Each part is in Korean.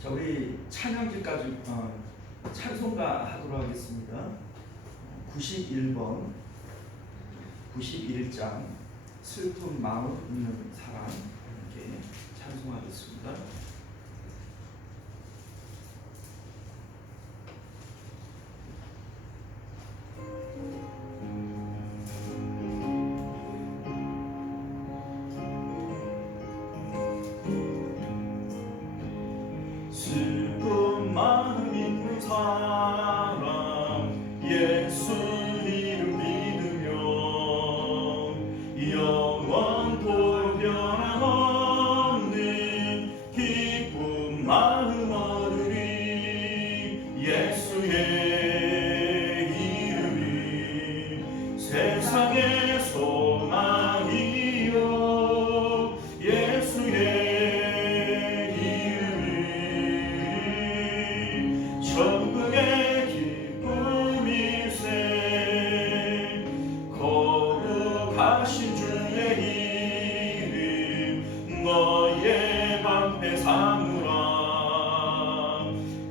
자, 우리 찬양지까지 찬송가 하도록 하겠습니다. 91번 91장 슬픈 마음 있는 사람, 이렇게 찬송하겠습니다. 슬픈 마음 있는 사람, 예수 이름 믿으며 영원토록 변함없는 기쁜 마음 얻으리. 예수의 이름이 세상의 소망이요, 예수의 천국의 기쁨일세. 거룩하신 주의 이름 너의 방패 삼으라.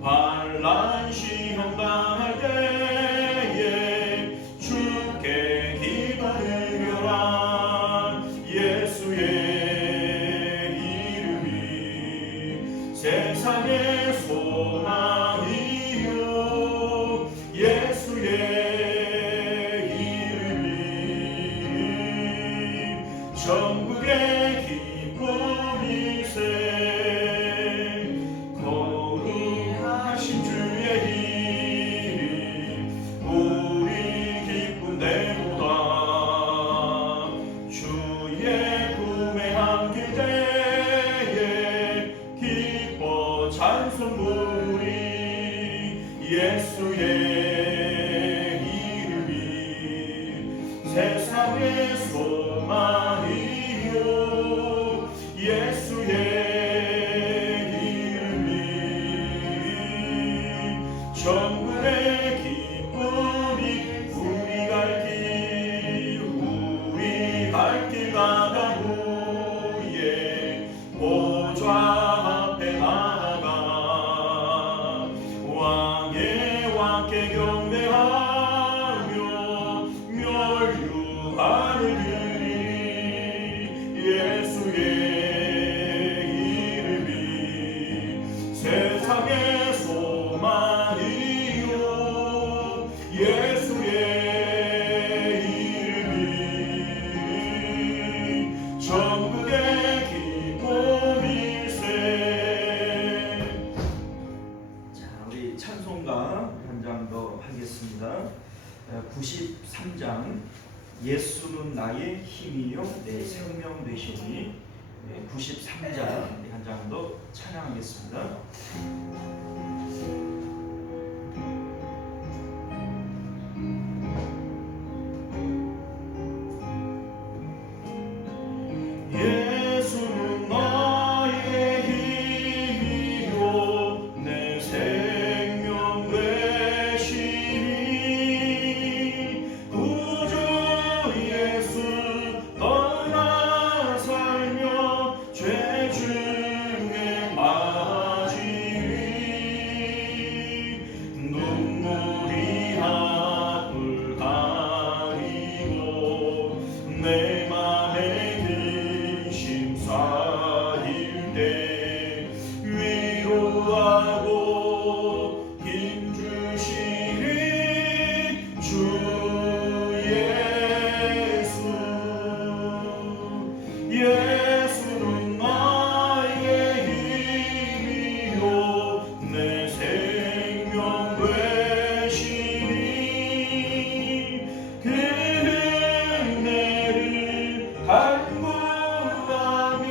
환난 시험 당할 때에 주께 기도 드려라. 예수의 이름이 세상의 소망이, 예수의 이름이 천국의 기쁨일세. 거룩하신 주의 이름 우리 기쁜 데보다 주의 꿈에 안길 때에 기뻐 찬송 부르리. 예수의 이름이 세상의 소망이요, 예수의 이름이 천국의 기쁨이. 우리 갈 길 가다 후에 보좌 앞에 나아가 왕께 경배하며 멸류관을 드리리. 예수의 이름이 세상의 소망이요, 예수의 이름이 천국의 기쁨일세. 찬송가 한 장 더 하겠습니다. 93장 예수는 나의 힘이요 내 생명 되시니. 93장 한 장 더 찬양하겠습니다. 예수는 나의 힘이요 내 생명 되시니. 구주 예수 떠나 살며 죄 중에 빠지리. 눈물이 앞을 가리고 내 맘에 근심 쌓일 때 위로하고 힘주시리. 주 예수. 예수는 나의 힘이요 내 생명 되시니. 그 은혜를 간구하면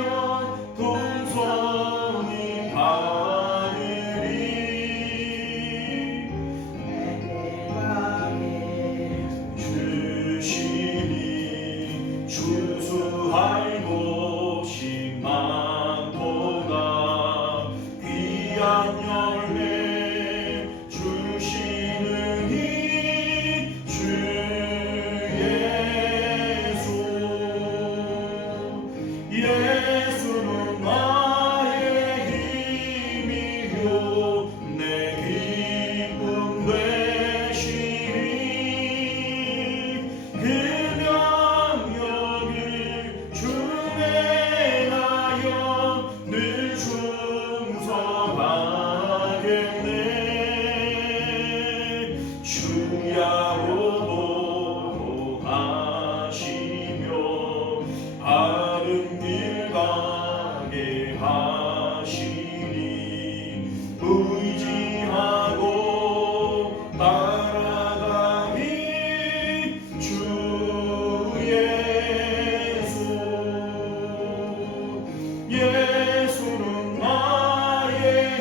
예수는 나의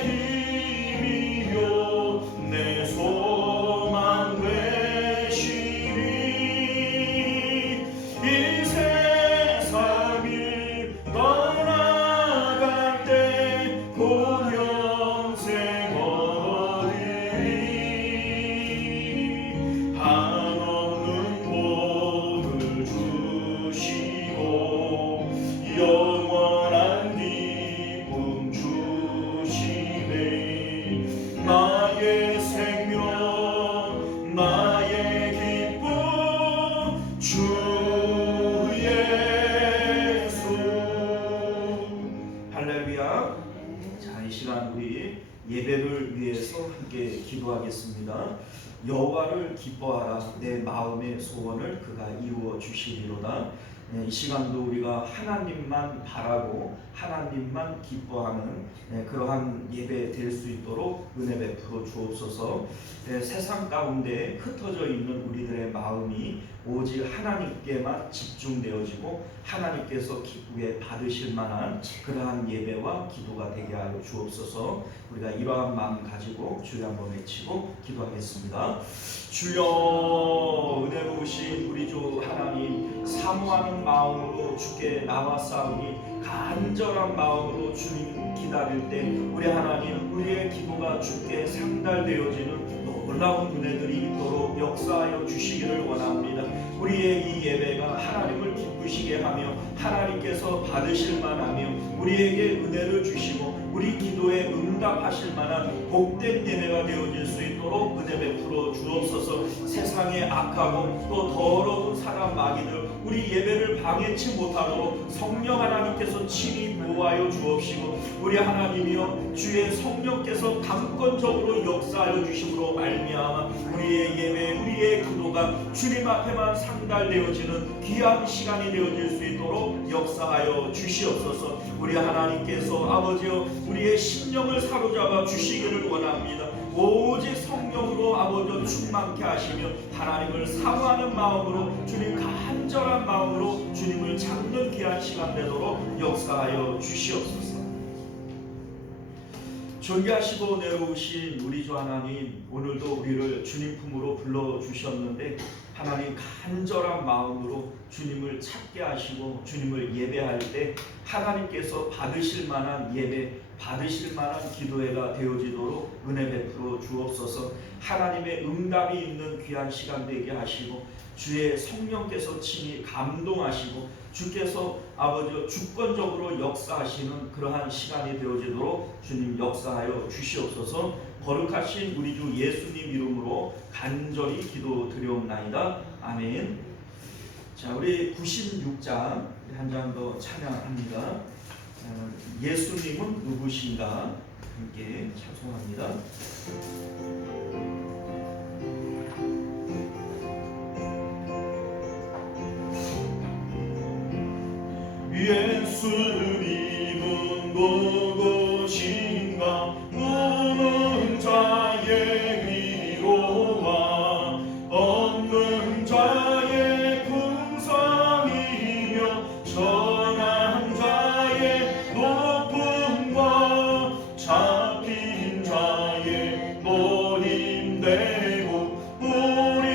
힘이요 내 소망 되시니 이 세상을 떠나갈 때 곧 영생 얻으리 한없는 복을 주시고 영원한 기쁨 주시네 나의 생명 나의 기쁨 주 예수 할렐루야. 자, 이 시간 우리 예배를 위해서 함께 기도하겠습니다. 여호와를 기뻐하라 내 마음의 소원을 그가 이루어 주시리로다. 이 시간도 우리가 하나님만 바라고 하나님만 기뻐하는 그러한 예배 될 수 있도록 은혜 베풀어 주옵소서. 세상 가운데 흩어져 있는 우리들의 마음이 오직 하나님께만 집중되어지고 하나님께서 기쁘게 받으실 만한 그러한 예배와 기도가 되게 하여 주옵소서. 우리가 이러한 마음 가지고 주여 한번 외치고 기도하겠습니다. 주여 은혜로우신 우리 주 하나님 사모하는 마음으로 주께 나와싸우니 간절한 마음으로 주님 기다릴 때 우리 하나님 우리의 기도가 주께 상달되어지는 놀라운 은혜들이 있도록 역사하여 주시기를 원합니다. 우리의 이 예배가 하나님을 기쁘시게 하며 하나님께서 받으실 만하며 우리에게 은혜를 주시고 우리 기도에 응답하실 만한 복된 예배가 되어질 수 있도록 은혜 베풀어 주옵소서. 세상의 악하고 또 더러운 사람 마귀들 우리 예배를 방해치 못하도록 성령 하나님께서 친히 보호하여 주옵시고 우리 하나님이여 주의 성령께서 강권적으로 역사하여 주심으로 말미암아 우리의 예배 우리의 기도가 주님 앞에만 상달되어지는 귀한 시간이 되어질 수 있도록 역사하여 주시옵소서. 우리 하나님께서 아버지여 우리의 심령을 사로잡아 주시기를 원합니다. 오직 성령으로 아버지 충만케 하시며 하나님을 사모하는 마음으로 주님 간절한 마음으로 주님을 찾는 귀한 시간 되도록 역사하여 주시옵소서. 존귀하시고 내려오신 우리 주 하나님 오늘도 우리를 주님 품으로 불러주셨는데 하나님 간절한 마음으로 주님을 찾게 하시고 주님을 예배할 때 하나님께서 받으실 만한 예배 받으실 만한 기도회가 되어지도록 은혜 베풀어 주옵소서. 하나님의 응답이 있는 귀한 시간 되게 하시고 주의 성령께서 친히 감동하시고 주께서 아버지 주권적으로 역사하시는 그러한 시간이 되어지도록 주님 역사하여 주시옵소서. 거룩하신 우리 주 예수님 이름으로 간절히 기도드리옵나이다. 아멘. 자, 우리 96장 한 장 더 찬양합니다. 예수님은 누구신가 함께 찬송합니다. 예수님은 누구신가 우는 자의 위로와 없는 자의 풍성이며 전한 자의 높음과 잡힌 자의 노임되고 우리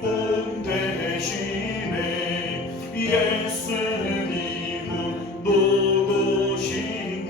기쁨 되시네. 예수님은 누구신가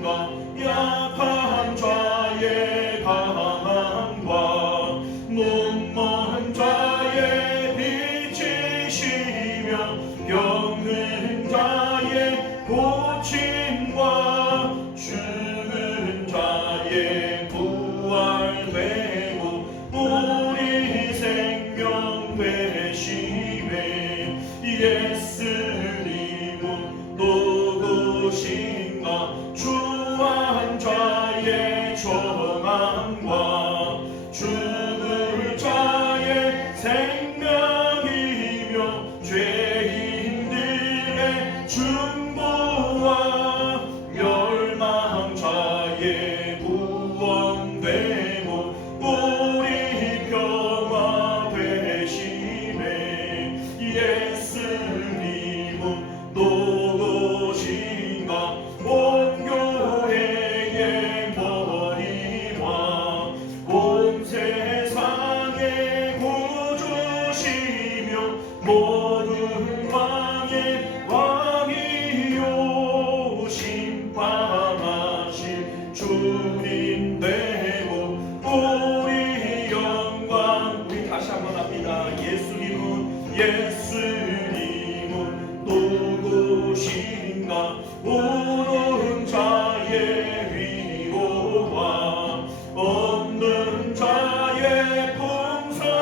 우는 자의 위로와 없는 자의 풍성이며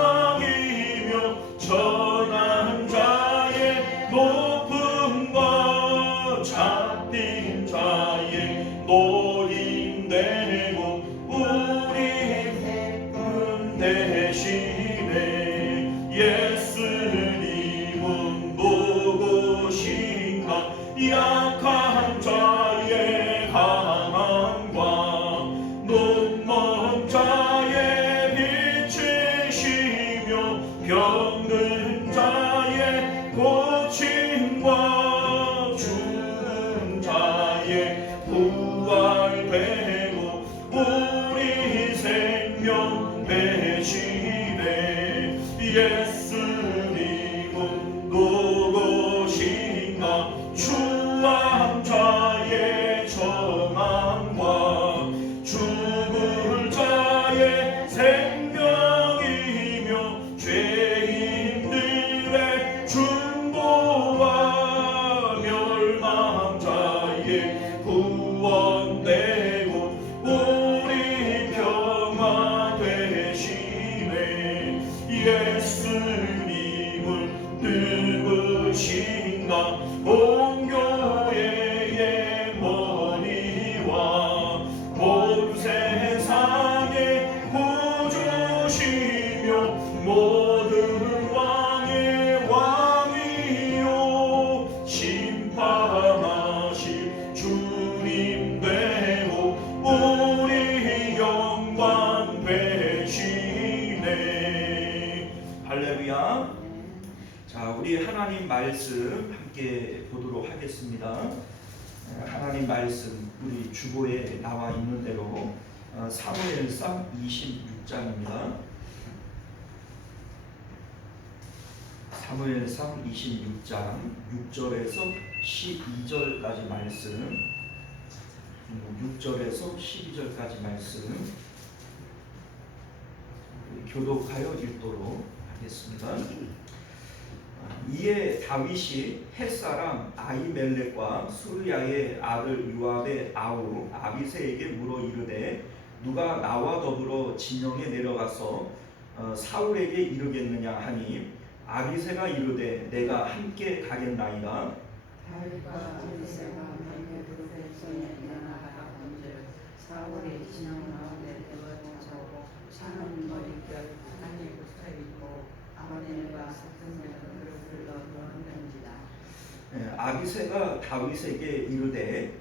전한 자의 높음과 잡힌 자의 노임되고 우리 대신에 예수님은 누구신가 약한 자의 가난과 눈먼 자의 빛이시며 병든 자의 고침과 죽은 자의 부활되고 우리 생명 대신에 예수님은 누구신가 추한 자의 정함과 죽을 자의 생명이며 죄인들의 중보와 멸망 자의 구원되고 우리 평화 대신에 예수님은 누구신가 온 교회의 머리와 온 세상의 구주시며 모든 왕의 왕이요 심판하실 주님 되고 우리 영광 되시네. 할렐루야. 자, 우리 하나님 말씀 함께 보도록 하겠습니다. 하나님 말씀 우리 주보에 나와 있는 대로 사무엘상 26장입니다. 사무엘상 26장 6절에서 12절까지 말씀, 6절에서 12절까지 말씀 교독하여 읽도록 하겠습니다. 이에 다윗이 햇사람 아히멜렉과 수르야의 아들 요압의 아우 아비새에게 물어 이르되 누가 나와 더불어 진영에 내려가서 사울에게 이르겠느냐 하니 아비새가 이르되 내가 함께 가겠나이다. 다윗과 아비새가 함께 백성에 일어나가 본즉 사울이 진영 가운데 들어서고 산은 머리결 산이 붙어있고 아버님과 사슴을 그를 불러 놓는지라. 아비새가 다윗에게 이르되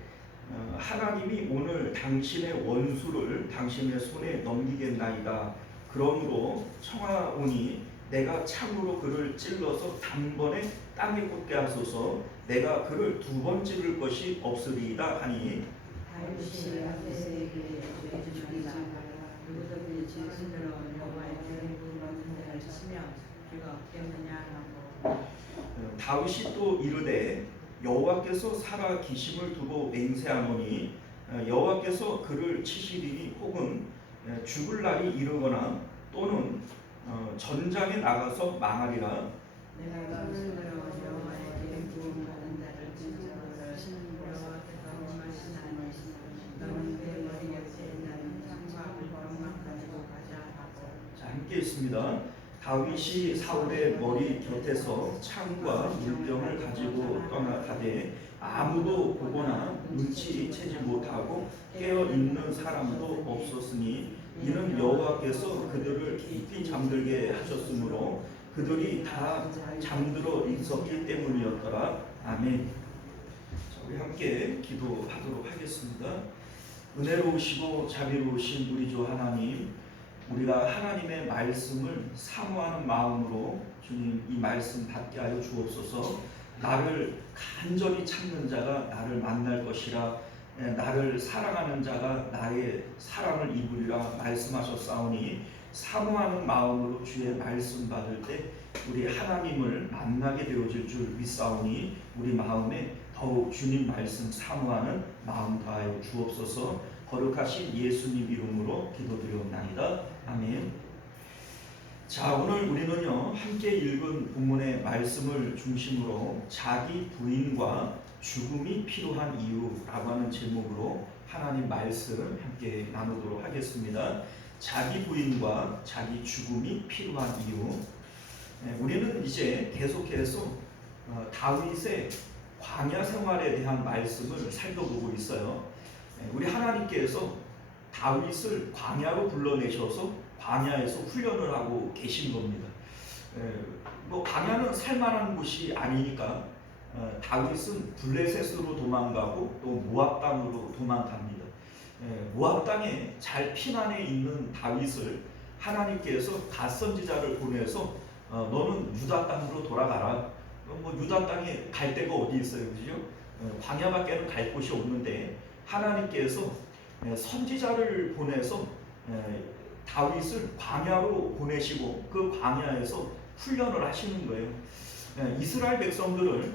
하나님이 오늘 당신의 원수를 당신의 손에 넘기겠나이다. 그러므로 청하오니 내가 창으로 그를 찔러서 단번에 땅에 꽂게 하소서. 내가 그를 두 번 찌를 것이 없으리이다 하니 다윗이 아비새에게 주의주의다. 누구든지 진실로 여호와의 계명을 얻는 데를 치면 그가 없겠느냐 하고. 다윗이 또 이르되 여호와께서 살아 기심을 두고 맹세하노니 여호와께서 그를 치시리니 혹은 죽을 날이 이르거나 또는 전장에 나가서 망하리라. 내가 그들로 여호와에게 구원받는 자를 진정하여 여호와께서 말씀하시나니 너는 내 머리 옆에 있는 창과 물병만 가지고 가자 하고. 자, 함께 있습니다. 다윗이 사울의 머리 곁에서 창과 물병을 가지고 떠나가되 아무도 보거나 눈치채지 못하고 깨어 있는 사람도 없었으니 이는 여호와께서 그들을 깊이 잠들게 하셨으므로 그들이 다 잠들어 있었기 때문이었더라. 아멘. 자, 우리 함께 기도하도록 하겠습니다. 은혜로우시고 자비로우신 우리 주 하나님, 우리가 하나님의 말씀을 사모하는 마음으로 주님 이 말씀 받게 하여 주옵소서. 나를 간절히 찾는 자가 나를 만날 것이라. 나를 사랑하는 자가 나의 사랑을 입으리라 말씀하셨사오니 사모하는 마음으로 주의 말씀 받을 때 우리 하나님을 만나게 되어질 줄 믿사오니 우리 마음에 더욱 주님 말씀 사모하는 마음 다하여 주옵소서. 거룩하신 예수님 이름으로 기도드리옵나이다. 아멘. 자, 오늘 우리는요 함께 읽은 본문의 말씀을 중심으로 자기 부인과 죽음이 필요한 이유라고 하는 제목으로 하나님 말씀 함께 나누도록 하겠습니다. 자기 부인과 자기 죽음이 필요한 이유. 우리는 이제 계속해서 다윗의 광야 생활에 대한 말씀을 살펴보고 있어요. 우리 하나님께서 다윗을 광야로 불러내셔서 광야에서 훈련을 하고 계신 겁니다. 뭐 광야는 살만한 곳이 아니니까 다윗은 블레셋으로 도망가고 또 모압 땅으로 도망갑니다. 모압 땅에 잘 피난해 있는 다윗을 하나님께서 갓 선지자를 보내서 너는 유다 땅으로 돌아가라. 뭐 유다 땅에 갈 데가 어디 있어요, 그죠? 광야밖에는 갈 곳이 없는데 하나님께서 선지자를 보내서 다윗을 광야로 보내시고 그 광야에서 훈련을 하시는 거예요. 이스라엘 백성들을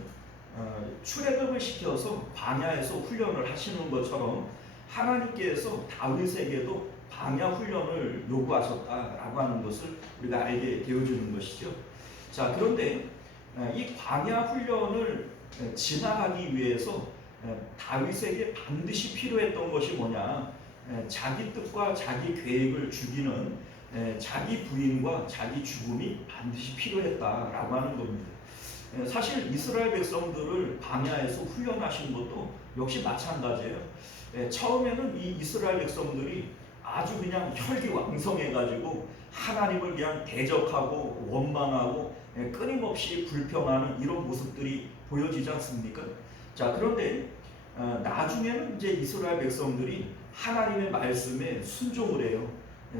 출애굽을 시켜서 광야에서 훈련을 하시는 것처럼 하나님께서 다윗에게도 광야 훈련을 요구하셨다라고 하는 것을 우리가 알게 되어주는 것이죠. 자, 그런데 이 광야 훈련을 지나가기 위해서 다윗에게 반드시 필요했던 것이 뭐냐? 자기 뜻과 자기 계획을 죽이는 자기 부인과 자기 죽음이 반드시 필요했다라고 하는 겁니다. 사실 이스라엘 백성들을 광야에서 훈련하신 것도 역시 마찬가지예요. 처음에는 이 이스라엘 백성들이 아주 그냥 혈기왕성해가지고 하나님을 그냥 대적하고 원망하고 끊임없이 불평하는 이런 모습들이 보여지지 않습니까? 자, 그런데 나중에는 이제 이스라엘 백성들이 하나님의 말씀에 순종을 해요.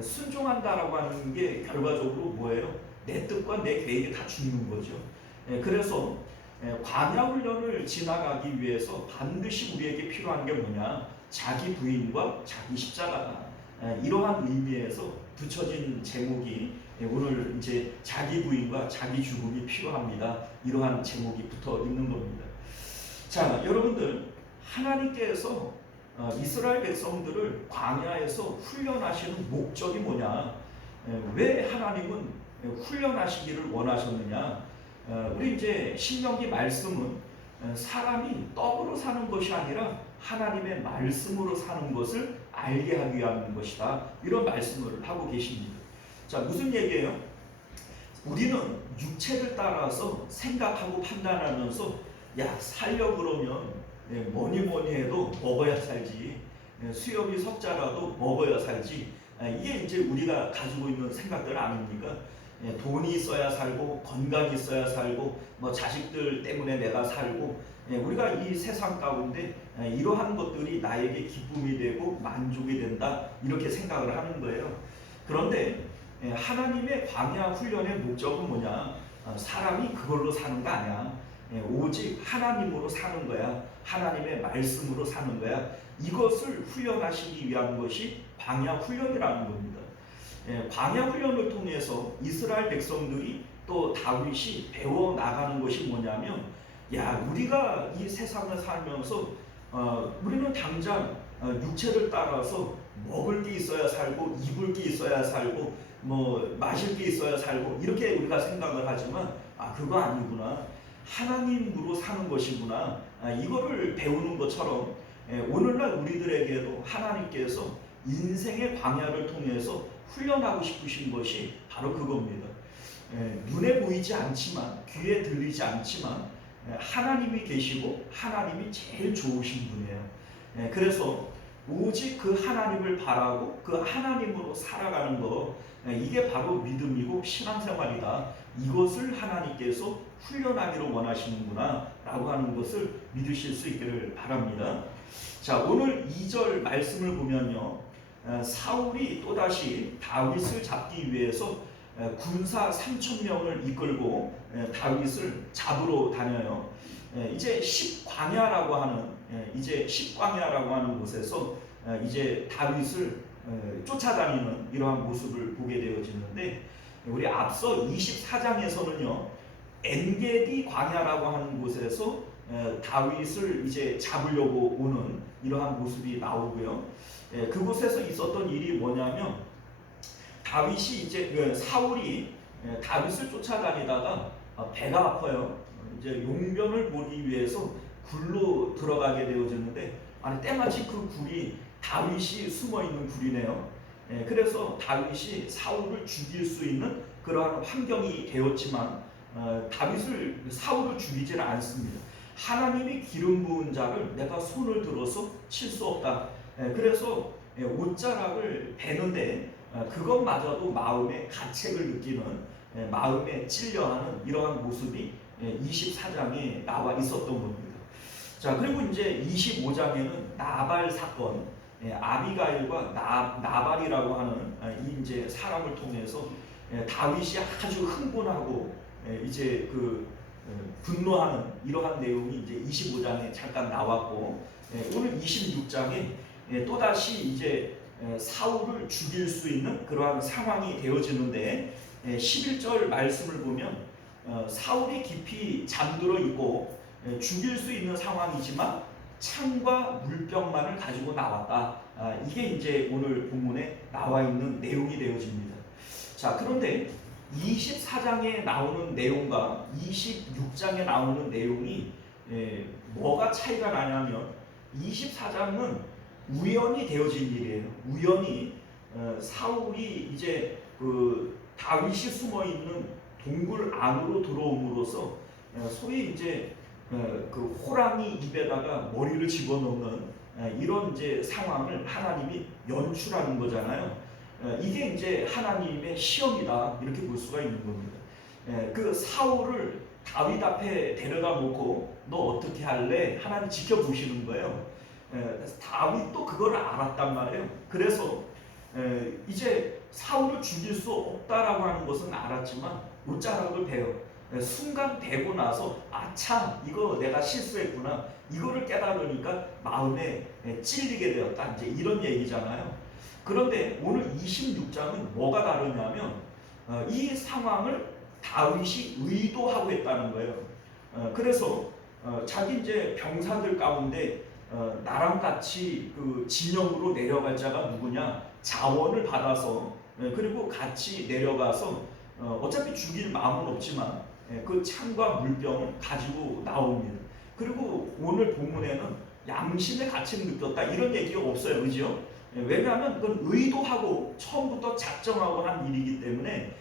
순종한다라고 하는 게 결과적으로 뭐예요? 내 뜻과 내 계획이 다 죽는 거죠. 그래서 광야 훈련을 지나가기 위해서 반드시 우리에게 필요한 게 뭐냐? 자기 부인과 자기 십자가다. 이러한 의미에서 붙여진 제목이 오늘 이제 자기 부인과 자기 죽음이 필요합니다. 이러한 제목이 붙어 있는 겁니다. 자, 여러분들, 하나님께서 이스라엘 백성들을 광야에서 훈련하시는 목적이 뭐냐? 왜 하나님은 훈련하시기를 원하셨느냐? 우리 이제 신명기 말씀은 사람이 떡으로 사는 것이 아니라 하나님의 말씀으로 사는 것을 알게 하기 위한 것이다. 이런 말씀을 하고 계십니다. 자, 무슨 얘기예요? 우리는 육체를 따라서 생각하고 판단하면서 야, 살려 그러면 뭐니 해도 먹어야 살지. 수염이 석자라도 먹어야 살지. 이게 이제 우리가 가지고 있는 생각들 아닙니까? 돈이 있어야 살고 건강이 있어야 살고 뭐 자식들 때문에 내가 살고 우리가 이 세상 가운데 이러한 것들이 나에게 기쁨이 되고 만족이 된다 이렇게 생각을 하는 거예요. 그런데 하나님의 광야 훈련의 목적은 뭐냐? 사람이 그걸로 사는 거 아니야. 오직 하나님으로 사는 거야. 하나님의 말씀으로 사는 거야. 이것을 훈련하시기 위한 것이 광야 훈련이라는 겁니다. 광야 훈련을 통해서 이스라엘 백성들이 또 다윗이 배워 나가는 것이 뭐냐면, 야, 우리가 이 세상을 살면서 우리는 당장 육체를 따라서 먹을 게 있어야 살고 입을 게 있어야 살고 뭐 마실 게 있어야 살고 이렇게 우리가 생각을 하지만 그거 아니구나. 하나님으로 사는 것이구나. 이거를 배우는 것처럼 오늘날 우리들에게도 하나님께서 인생의 광야를 통해서 훈련하고 싶으신 것이 바로 그겁니다. 눈에 보이지 않지만 귀에 들리지 않지만 하나님이 계시고 하나님이 제일 좋으신 분이에요. 그래서 오직 그 하나님을 바라고 그 하나님으로 살아가는 것, 이게 바로 믿음이고 신앙생활이다. 이것을 하나님께서 훈련하기를 원하시는구나 라고 하는 것을 믿으실 수 있기를 바랍니다. 자, 오늘 2절 말씀을 보면요, 사울이 또다시 다윗을 잡기 위해서 군사 3,000명을 이끌고 다윗을 잡으러 다녀요. 이제 십광야라고 하는 곳에서 이제 다윗을 쫓아다니는 이러한 모습을 보게 되어지는데, 우리 앞서 24장에서는요 엔게디 광야라고 하는 곳에서 다윗을 이제 잡으려고 오는 이러한 모습이 나오고요. 그곳에서 있었던 일이 뭐냐면, 다윗이 이제 사울이 다윗을 쫓아다니다가 배가 아파요. 이제 용변을 보기 위해서 굴로 들어가게 되어졌는데 때마침 그 굴이 다윗이 숨어 있는 굴이네요. 그래서 다윗이 사울을 죽일 수 있는 그러한 환경이 되었지만 사울을 죽이지는 않습니다. 하나님이 기름 부은 자를 내가 손을 들어서 칠 수 없다. 그래서 옷자락을 베는데 그것마저도 마음의 가책을 느끼는, 마음에 찔려하는 이러한 모습이 24장에 나와 있었던 겁니다. 자, 그리고 이제 25장에는 나발 사건, 아비가일과 나발이라고 하는 이 이제 사람을 통해서 다윗이 아주 흥분하고 이제 분노하는 이러한 내용이 이제 25장에 잠깐 나왔고, 오늘 26장에 또다시 이제 사울을 죽일 수 있는 그러한 상황이 되어지는데, 11절 말씀을 보면 사울이 깊이 잠들어 있고 죽일 수 있는 상황이지만 창과 물병만을 가지고 나왔다. 이게 이제 오늘 본문에 나와 있는 내용이 되어집니다. 자, 그런데 24장에 나오는 내용과 26장에 나오는 내용이 뭐가 차이가 나냐면, 24장은 우연히 되어진 일이에요. 우연히 사울이 이제 다윗이 숨어 있는 동굴 안으로 들어옴으로써 소위 이제 그 호랑이 입에다가 머리를 집어넣는 이런 이제 상황을 하나님이 연출하는 거잖아요. 이게 이제 하나님의 시험이다, 이렇게 볼 수가 있는 겁니다. 그 사울을 다윗 앞에 데려다 놓고 너 어떻게 할래? 하나님 지켜보시는 거예요. 다윗도 그걸 알았단 말이에요. 그래서 이제 사울을 죽일 수 없다라고 하는 것은 알았지만 옷자락을 베요. 순간 베고 나서 아차, 이거 내가 실수했구나, 이거를 깨달으니까 마음에 찔리게 되었다, 이제 이런 얘기잖아요. 그런데 오늘 26장은 뭐가 다르냐면 이 상황을 다윗이 의도하고 했다는 거예요. 그래서 자기 이제 병사들 가운데 나랑 같이 그 진영으로 내려갈 자가 누구냐, 자원을 받아서 그리고 같이 내려가서 어차피 죽일 마음은 없지만 그 창과 물병을 가지고 나옵니다. 그리고 오늘 본문에는 양심의 가치를 느꼈다, 이런 얘기가 없어요. 그죠? 왜냐하면 그건 의도하고 처음부터 작정하고 한 일이기 때문에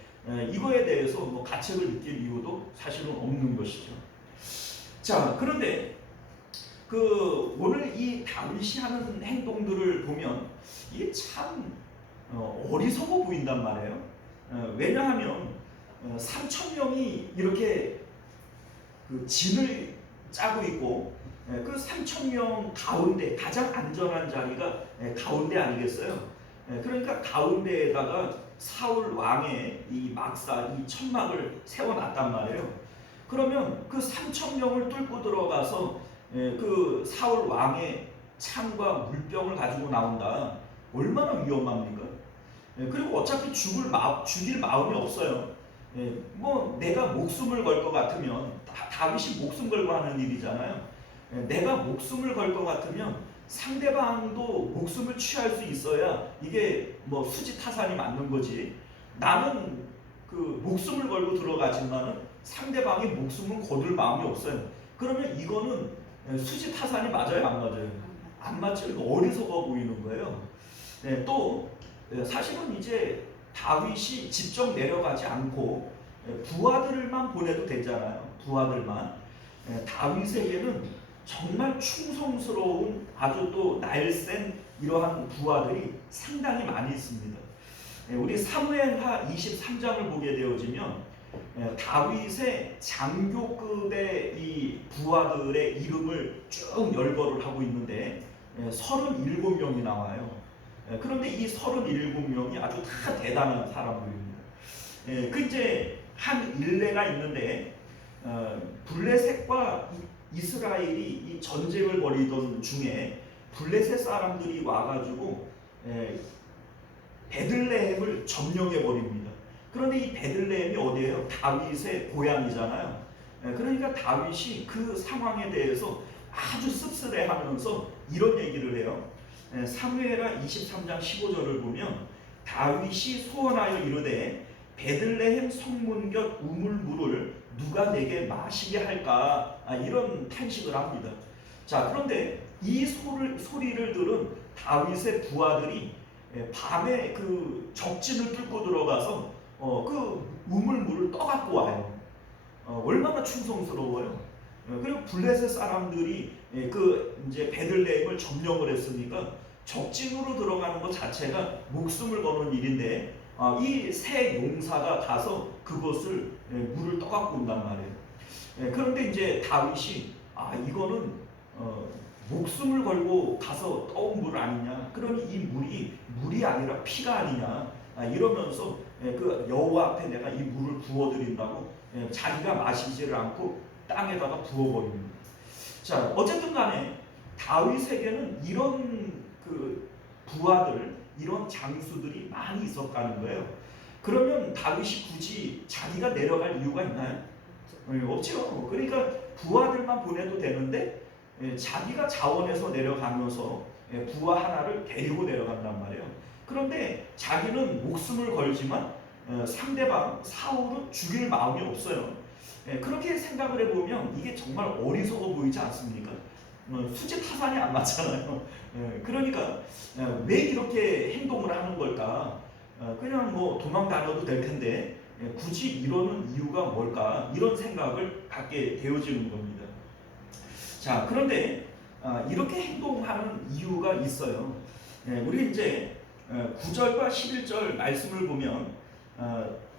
이거에 대해서 뭐 가책을 느낄 이유도 사실은 없는 것이죠. 자, 그런데 오늘 이 다윗이 하는 행동들을 보면 이게 참 어리석어 보인단 말이에요. 왜냐하면 3,000명이 이렇게 진을 짜고 있고, 그 3,000명 가운데 가장 안전한 자리가 가운데 아니겠어요? 그러니까 가운데에다가 사울 왕의 이 막사, 이 천막을 세워놨단 말이에요. 그러면 그 3,000명을 뚫고 들어가서 그 사울 왕의 창과 물병을 가지고 나온다. 얼마나 위험합니까? 그리고 어차피 죽일 마음이 없어요. 뭐 내가 목숨을 걸 것 같으면, 다윗이 목숨 걸고 하는 일이잖아요. 내가 목숨을 걸 것 같으면 상대방도 목숨을 취할 수 있어야 이게 뭐 수지타산이 맞는 거지. 나는 그 목숨을 걸고 들어가지만은 상대방의 목숨은 거둘 마음이 없어요. 그러면 이거는 수지타산이 맞아요, 안 맞아요? 안 맞죠. 어리석어 보이는 거예요. 또 사실은 이제 다윗이 직접 내려가지 않고 부하들만 보내도 되잖아요. 부하들만. 다윗에게는 정말 충성스러운 아주 또 날쌘 이러한 부하들이 상당히 많이 있습니다. 우리 사무엘하 23장을 보게 되어지면 다윗의 장교급의 이 부하들의 이름을 쭉 열거를 하고 있는데 37명이 나와요. 그런데 이 37명이 아주 다 대단한 사람들입니다. 그 이제 한 일례가 있는데 블레셋과 이스라엘이 이 전쟁을 벌이던 중에 블레셋 사람들이 와가지고 베들레헴을 점령해 버립니다. 그런데 이 베들레헴이 어디예요? 다윗의 고향이잖아요. 그러니까 다윗이 그 상황에 대해서 아주 씁쓸해하면서 이런 얘기를 해요. 사무엘하 23장 15절을 보면 다윗이 소원하여 이르되 베들레헴 성문 곁 우물물을 누가 내게 마시게 할까, 이런 탄식을 합니다. 자, 그런데 이 소리를 들은 다윗의 부하들이 밤에 그 적진을 뚫고 들어가서 그 우물물을 떠갖고 와요. 얼마나 충성스러워요. 그리고 블레셋 사람들이 그 이제 베들레헴을 점령을 했으니까 적진으로 들어가는 것 자체가 목숨을 거는 일인데 이 세 용사가 가서 그것을 물을 떠갖고 온단 말이에요. 그런데 이제 다윗이 이거는 목숨을 걸고 가서 떠온 물 아니냐? 그러니 이 물이 아니라 피가 아니냐? 이러면서 그 여호와 앞에 내가 이 물을 부어드린다고 자기가 마시지를 않고 땅에다가 부어버립니다. 자, 어쨌든 간에 다윗에게는 이런 그 부하들, 이런 장수들이 많이 있었다는 거예요. 그러면 다윗이 굳이 자기가 내려갈 이유가 있나요? 없죠. 그러니까 부하들만 보내도 되는데 자기가 자원해서 내려가면서 부하 하나를 데리고 내려간단 말이에요. 그런데 자기는 목숨을 걸지만 상대방 사울은 죽일 마음이 없어요. 그렇게 생각을 해보면 이게 정말 어리석어 보이지 않습니까? 수지타산이 안 맞잖아요. 그러니까 왜 이렇게 행동을 하는 걸까? 그냥 뭐 도망 다녀도 될 텐데 굳이 이러는 이유가 뭘까? 이런 생각을 갖게 되어지는 겁니다. 자, 그런데 이렇게 행동하는 이유가 있어요. 우리 이제 9절과 11절 말씀을 보면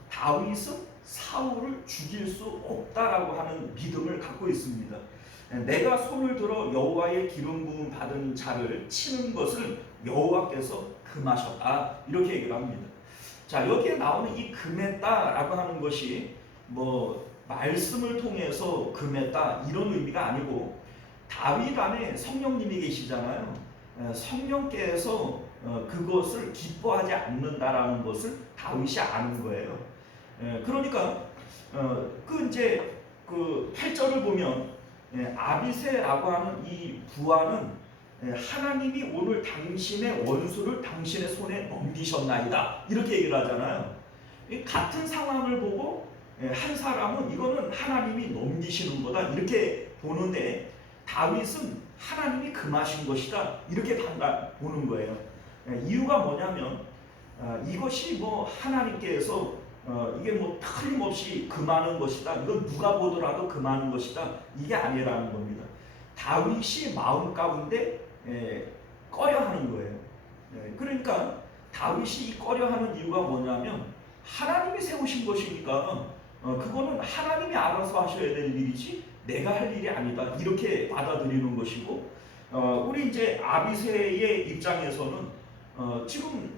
다윗은 사울을 죽일 수 없다라고 하는 믿음을 갖고 있습니다. 내가 손을 들어 여호와의 기름 부음 받은 자를 치는 것을 여호와께서 금하셨다, 이렇게 얘기를 합니다. 자, 여기에 나오는 이 금했다라고 하는 것이 뭐 말씀을 통해서 금했다 이런 의미가 아니고 다윗 안에 성령님이 계시잖아요. 성령께서 그것을 기뻐하지 않는다라는 것을 다윗이 아는 거예요. 그러니까 그 이제 그 8절을 보면 아비새라고 하는 이 부하는 하나님이 오늘 당신의 원수를 당신의 손에 넘기셨나이다, 이렇게 얘기를 하잖아요. 같은 상황을 보고 한 사람은 이거는 하나님이 넘기시는 거다 이렇게 보는데 다윗은 하나님이 금하신 것이다 이렇게 보는 거예요. 이유가 뭐냐면 이것이 뭐 하나님께서 이게 뭐 틀림없이 금하는 것이다, 이건 누가 보더라도 금하는 것이다, 이게 아니라는 겁니다. 다윗이 마음 가운데 꺼려하는 거예요. 그러니까 다윗이 이 꺼려하는 이유가 뭐냐면 하나님이 세우신 것이니까 그거는 하나님이 알아서 하셔야 될 일이지 내가 할 일이 아니다, 이렇게 받아들이는 것이고 우리 이제 아비새의 입장에서는 지금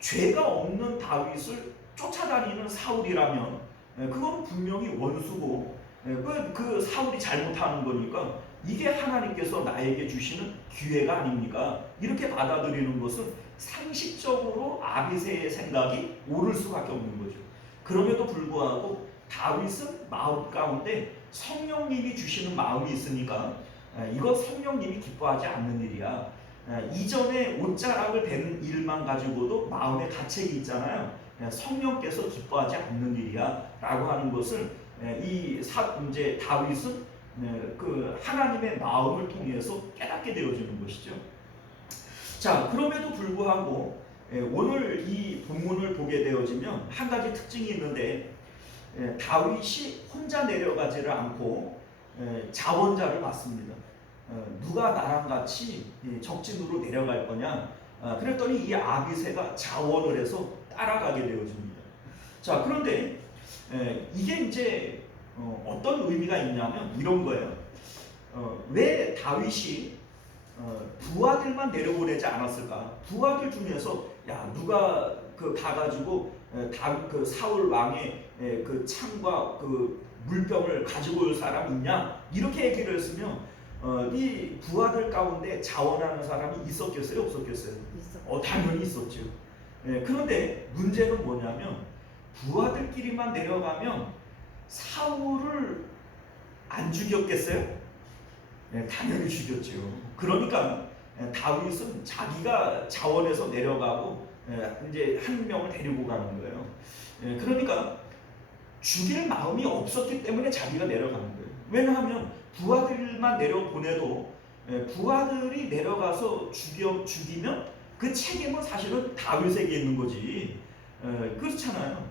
죄가 없는 다윗을 쫓아다니는 사울이라면 그건 분명히 원수고 그 사울이 잘못하는 거니까 이게 하나님께서 나에게 주시는 기회가 아닙니까? 이렇게 받아들이는 것은 상식적으로 아비새의 생각이 옳을 수밖에 없는 거죠. 그럼에도 불구하고 다윗은 마음 가운데 성령님이 주시는 마음이 있으니까 이거 성령님이 기뻐하지 않는 일이야. 이전에 옷자락을 베는 일만 가지고도 마음에 가책이 있잖아요. 성령께서 기뻐하지 않는 일이야 라고 하는 것을 이제 다윗은 그 하나님의 마음을 통해서 깨닫게 되어지는 것이죠. 자, 그럼에도 불구하고 오늘 이 본문을 보게 되어지면 한 가지 특징이 있는데 다윗이 혼자 내려가지를 않고 자원자를 받습니다. 누가 나랑 같이 적진으로 내려갈 거냐? 그랬더니 이 아비새가 자원을 해서 따라가게 되어집니다. 자, 그런데 이게 이제 어떤 의미가 있냐면 이런 거예요. 왜 다윗이 부하들만 내려보내지 않았을까? 부하들 중에서 야, 누가 그 가가지고 그 사울 왕의 그 창과 그 물병을 가지고 올 사람 있냐? 이렇게 얘기를 했으면 이 부하들 가운데 자원하는 사람이 있었겠어요? 없었겠어요? 당연히 있었죠. 그런데 문제는 뭐냐면 부하들끼리만 내려가면 사울을 안 죽였겠어요? 당연히 죽였죠. 그러니까 다윗은 자기가 자원해서 내려가고 이제 한 명을 데리고 가는 거예요. 그러니까 죽일 마음이 없었기 때문에 자기가 내려가는 거예요. 왜냐하면 부하들만 내려보내도 부하들이 내려가서 죽이면 그 책임은 사실은 다윗에게 있는 거지. 그렇잖아요.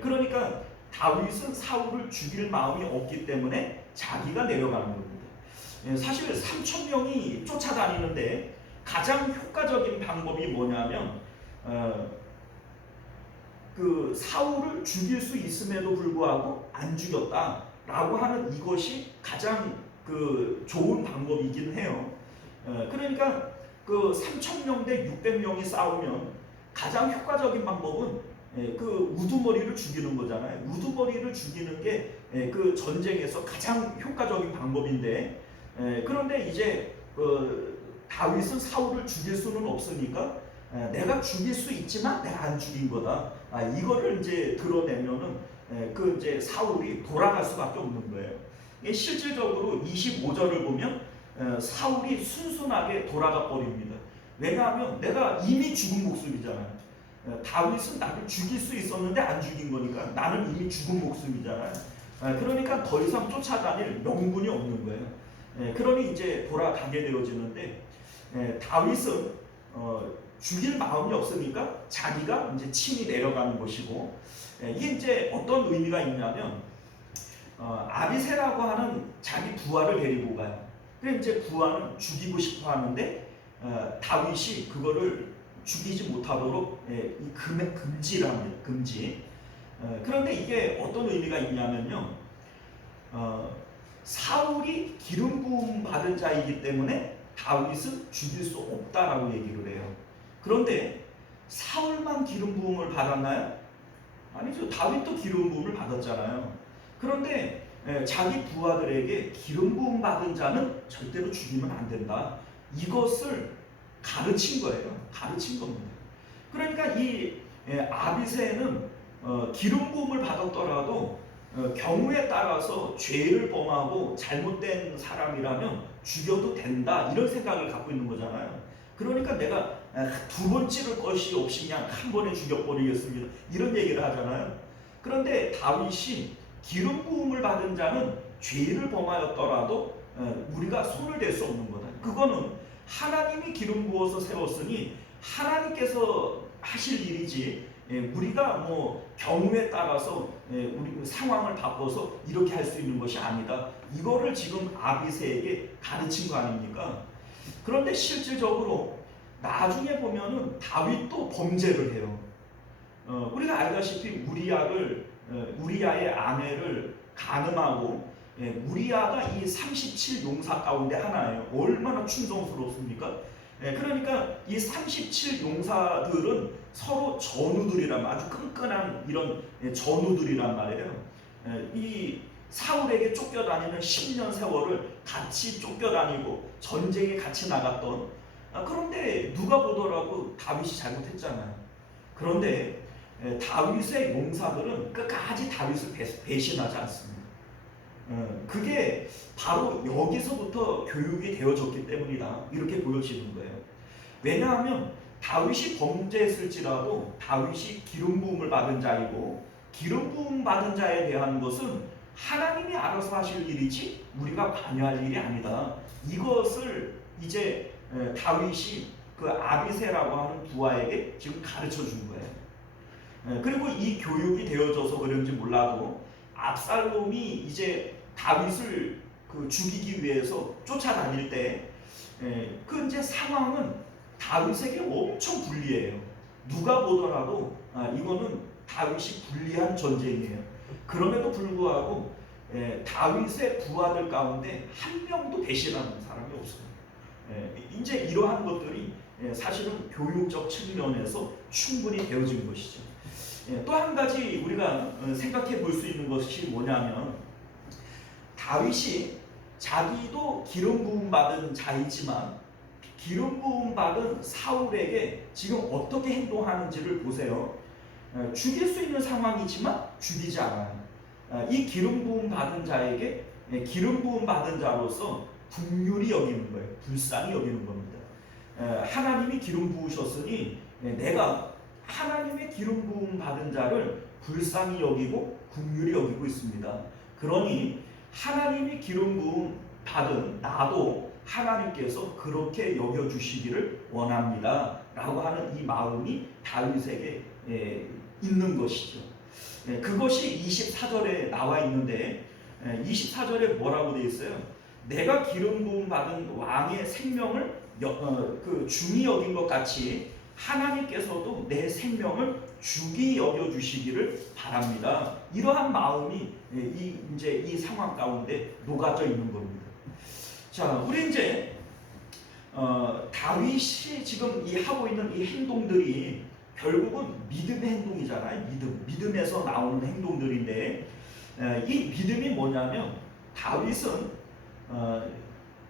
그러니까 다윗은 사울을 죽일 마음이 없기 때문에 자기가 내려가는 겁니다. 사실 3천 명이 쫓아다니는데 가장 효과적인 방법이 뭐냐면 그 사울을 죽일 수 있음에도 불구하고 안 죽였다라고 하는 이것이 가장 그 좋은 방법이긴 해요. 그러니까 그 3천 명 대 600명이 싸우면 가장 효과적인 방법은 그 우두머리를 죽이는 거잖아요. 우두머리를 죽이는 게 그 전쟁에서 가장 효과적인 방법인데, 그런데 이제 다윗은 사울을 죽일 수는 없으니까 내가 죽일 수 있지만 내가 안 죽인 거다. 이거를 이제 드러내면은 그 이제 사울이 돌아갈 수밖에 없는 거예요. 실질적으로 25절을 보면 사울이 순순하게 돌아가 버립니다. 왜냐하면 내가 이미 죽은 목숨이잖아요. 다윗은 나를 죽일 수 있었는데 안 죽인 거니까 나는 이미 죽은 목숨이잖아요. 그러니까 더 이상 쫓아다닐 명분이 없는 거예요. 그러니 이제 돌아가게 되어지는데 다윗은 죽일 마음이 없으니까 자기가 이제 친히 내려가는 것이고, 이게 이제 어떤 의미가 있냐면 아비새라고 하는 자기 부하를 데리고 가요. 그래서 이제 부하는 죽이고 싶어 하는데 다윗이 그거를 죽이지 못하도록 이 금지를 합니다. 금지. 그런데 이게 어떤 의미가 있냐면요. 사울이 기름 부음 받은 자이기 때문에 다윗은 죽일 수 없다라고 얘기를 해요. 그런데 사울만 기름 부음을 받았나요? 아니죠. 다윗도 기름 부음을 받았잖아요. 그런데 자기 부하들에게 기름 부음 받은 자는 절대로 죽이면 안 된다. 이것을 가르친 거예요. 가르친 겁니다. 그러니까 이 아비새는 기름 부음을 받았더라도 경우에 따라서 죄를 범하고 잘못된 사람이라면 죽여도 된다, 이런 생각을 갖고 있는 거잖아요. 그러니까 내가 두 번 찌를 것이 없이 그냥 한 번에 죽여버리겠습니다, 이런 얘기를 하잖아요. 그런데 다윗이 기름 부음을 받은 자는 죄를 범하였더라도 우리가 손을 댈 수 없는 거다. 그거는 하나님이 기름 부어서 세웠으니 하나님께서 하실 일이지, 우리가 뭐 경우에 따라서 우리 상황을 바꿔서 이렇게 할 수 있는 것이 아니다. 이거를 지금 아비새에게 가르친 거 아닙니까? 그런데 실질적으로 나중에 보면은 다윗도 범죄를 해요. 우리가 알다시피 우리야의 아내를 간음하고, 우리야가 이 37용사 가운데 하나예요. 얼마나 충성스럽습니까? 그러니까 이 37용사들은 서로 전우들이란, 아주 끈끈한 이런 전우들이란 말이에요. 이 사울에게 쫓겨다니는 10년 세월을 같이 쫓겨다니고 전쟁에 같이 나갔던, 그런데 누가 보더라도 다윗이 잘못했잖아요. 그런데 다윗의 용사들은 끝까지 다윗을 배신하지 않습니다. 그게 바로 여기서부터 교육이 되어졌기 때문이다, 이렇게 보여지는 거예요. 왜냐하면 다윗이 범죄했을지라도 다윗이 기름 부음을 받은 자이고, 기름 부음 받은 자에 대한 것은 하나님이 알아서 하실 일이지 우리가 관여할 일이 아니다. 이것을 이제 다윗이 그 아비새라고 하는 부하에게 지금 가르쳐 준 거예요. 그리고 이 교육이 되어져서 그런지 몰라도 압살롬이 이제 다윗을 죽이기 위해서 쫓아다닐 때 그 이제 상황은 다윗에게 엄청 불리해요. 누가 보더라도 이거는 다윗이 불리한 전쟁이에요. 그럼에도 불구하고 다윗의 부하들 가운데 한 명도 배신하는 사람이 없어요. 이제 이러한 것들이 사실은 교육적 측면에서 충분히 되어진 것이죠. 또 한 가지 우리가 생각해 볼 수 있는 것이 뭐냐면, 다윗이 자기도 기름 부음 받은 자이지만 기름 부음 받은 사울에게 지금 어떻게 행동하는지를 보세요. 죽일 수 있는 상황이지만 죽이지 않아요. 이 기름 부음 받은 자에게 기름 부음 받은 자로서 긍휼히 여기는 거예요. 불쌍히 여기는 겁니다. 하나님이 기름 부으셨으니 내가 하나님의 기름 부음 받은 자를 불쌍히 여기고 긍휼히 여기고 있습니다. 그러니 하나님이 기름 부음 받은 나도 하나님께서 그렇게 여겨주시기를 원합니다 라고 하는 이 마음이 다윗에게 있는 것이죠. 그것이 24절에 나와 있는데 24절에 뭐라고 되어 있어요? 내가 기름 부음 받은 왕의 생명을 중히 여긴 것 같이 하나님께서도 내 생명을 중히 여겨 주시기를 바랍니다. 이러한 마음이 이제 이 상황 가운데 녹아져 있는 겁니다. 자, 우리 이제 다윗이 지금 하고 있는 이 행동들이 결국은 믿음의 행동이잖아요. 믿음에서 나오는 행동들인데 이 믿음이 뭐냐면 다윗은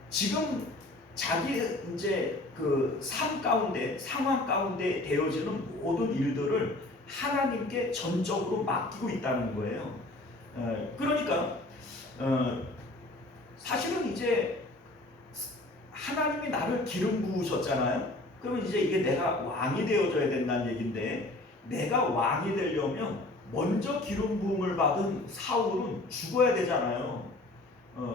지금 자기 이제 그 삶 가운데 상황 가운데 되어지는 모든 일들을 하나님께 전적으로 맡기고 있다는 거예요. 그러니까 사실은 이제 하나님이 나를 기름 부으셨잖아요. 그러면 이제 이게 내가 왕이 되어줘야 된다는 얘기인데 내가 왕이 되려면 먼저 기름 부음을 받은 사울은 죽어야 되잖아요.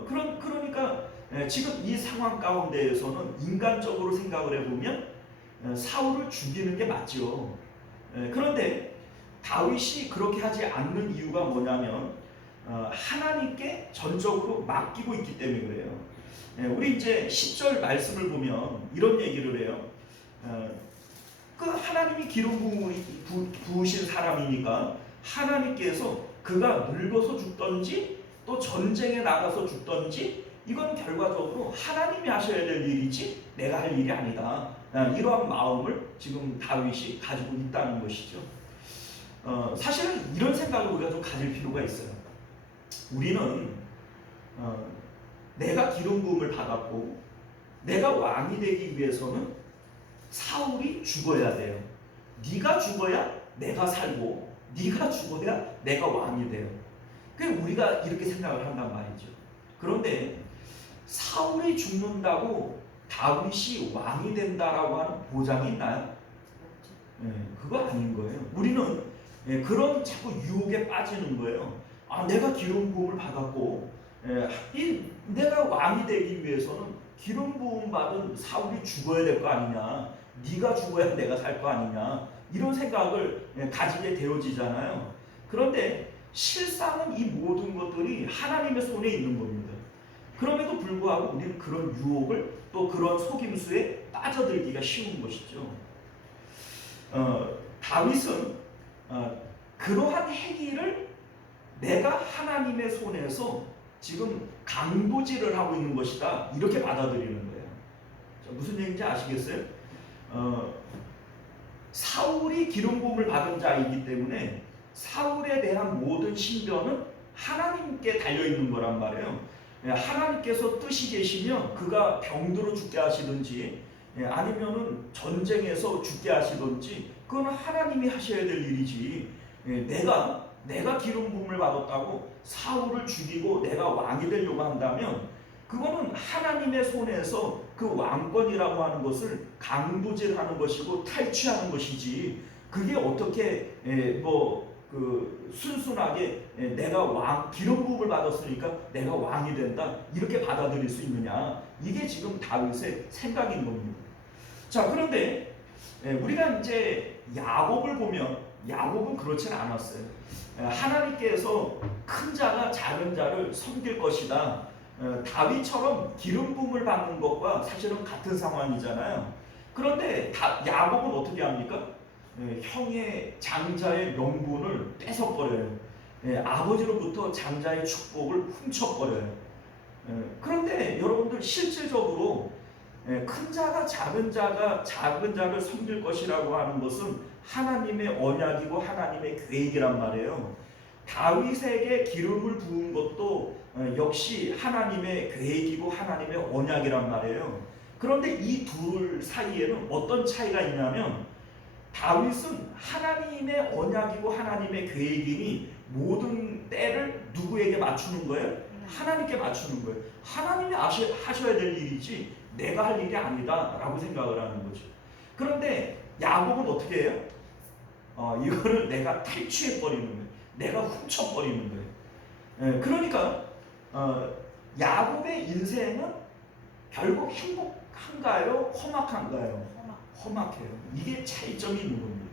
그러니까 지금 이 상황 가운데에서는 인간적으로 생각을 해보면 사울을 죽이는 게 맞죠. 그런데 다윗이 그렇게 하지 않는 이유가 뭐냐면 하나님께 전적으로 맡기고 있기 때문에 그래요. 우리 이제 10절 말씀을 보면 이런 얘기를 해요. 그 하나님이 기름 부으신 사람이니까 하나님께서 그가 늙어서 죽든지 또 전쟁에 나가서 죽든지 이건 결과적으로 하나님이 하셔야 될 일이지 내가 할 일이 아니다. 이러한 마음을 지금 다윗이 가지고 있다는 것이죠. 사실은 이런 생각을 우리가 좀 가질 필요가 있어요. 우리는 내가 기름 부음을 받았고 내가 왕이 되기 위해서는 사울이 죽어야 돼요. 네가 죽어야 내가 살고 네가 죽어야 내가 왕이 돼요. 그래서 우리가 이렇게 생각을 한단 말이죠. 그런데 사울이 죽는다고 다윗이 왕이 된다라고 하는 보장이 있나요? 그거 아닌 거예요. 우리는 그런 자꾸 유혹에 빠지는 거예요. 내가 기름 부음을 받았고 내가 왕이 되기 위해서는 기름 부음 받은 사울이 죽어야 될 거 아니냐, 네가 죽어야 내가 살 거 아니냐, 이런 생각을 가지게 되어지잖아요. 그런데 실상은 이 모든 것들이 하나님의 손에 있는 겁니다. 그럼에도 불구하고 우리는 그런 유혹을 또 그런 속임수에 빠져들기가 쉬운 것이죠. 다윗은 그러한 행위를 내가 하나님의 손에서 지금 강도질을 하고 있는 것이다 이렇게 받아들이는 거예요. 무슨 얘기인지 아시겠어요? 사울이 기름 부음을 받은 자이기 때문에 사울에 대한 모든 신변은 하나님께 달려있는 거란 말이에요. 하나님께서 뜻이 계시면 그가 병들어 죽게 하시든지 아니면은 전쟁에서 죽게 하시든지 그건 하나님이 하셔야 될 일이지 내가 기름 부음을 받았다고 사울을 죽이고 내가 왕이 되려고 한다면 그거는 하나님의 손에서 그 왕권이라고 하는 것을 강도질하는 것이고 탈취하는 것이지 그게 어떻게 순순하게 내가 기름 부음을 받았으니까 내가 왕이 된다 이렇게 받아들일 수 있느냐, 이게 지금 다윗의 생각인 겁니다. 자, 그런데 우리가 이제 야곱을 보면 야곱은 그렇지는 않았어요. 하나님께서 큰 자가 작은 자를 섬길 것이다. 다윗처럼 기름 부음을 받는 것과 사실은 같은 상황이잖아요. 그런데 야곱은 어떻게 합니까? 형의 장자의 명분을 뺏어버려요. 아버지로부터 장자의 축복을 훔쳐버려요. 그런데 여러분들 실질적으로 큰 자가 작은 자를 섬길 것이라고 하는 것은 하나님의 언약이고 하나님의 계획이란 말이에요. 다윗에게 기름을 부은 것도 역시 하나님의 계획이고 하나님의 언약이란 말이에요. 그런데 이 둘 사이에는 어떤 차이가 있냐면 다윗은 하나님의 언약이고 하나님의 계획이니 모든 때를 누구에게 맞추는 거예요? 하나님께 맞추는 거예요. 하나님이 하셔야 될 일이지 내가 할 일이 아니다 라고 생각을 하는 거죠. 그런데 야곱은 어떻게 해요? 이거를 내가 탈취해버리는 거예요. 내가 훔쳐버리는 거예요. 그러니까 야곱의 인생은 결국 행복한가요? 험악한가요? 험악해요. 이게 차이점이 있는 겁니다.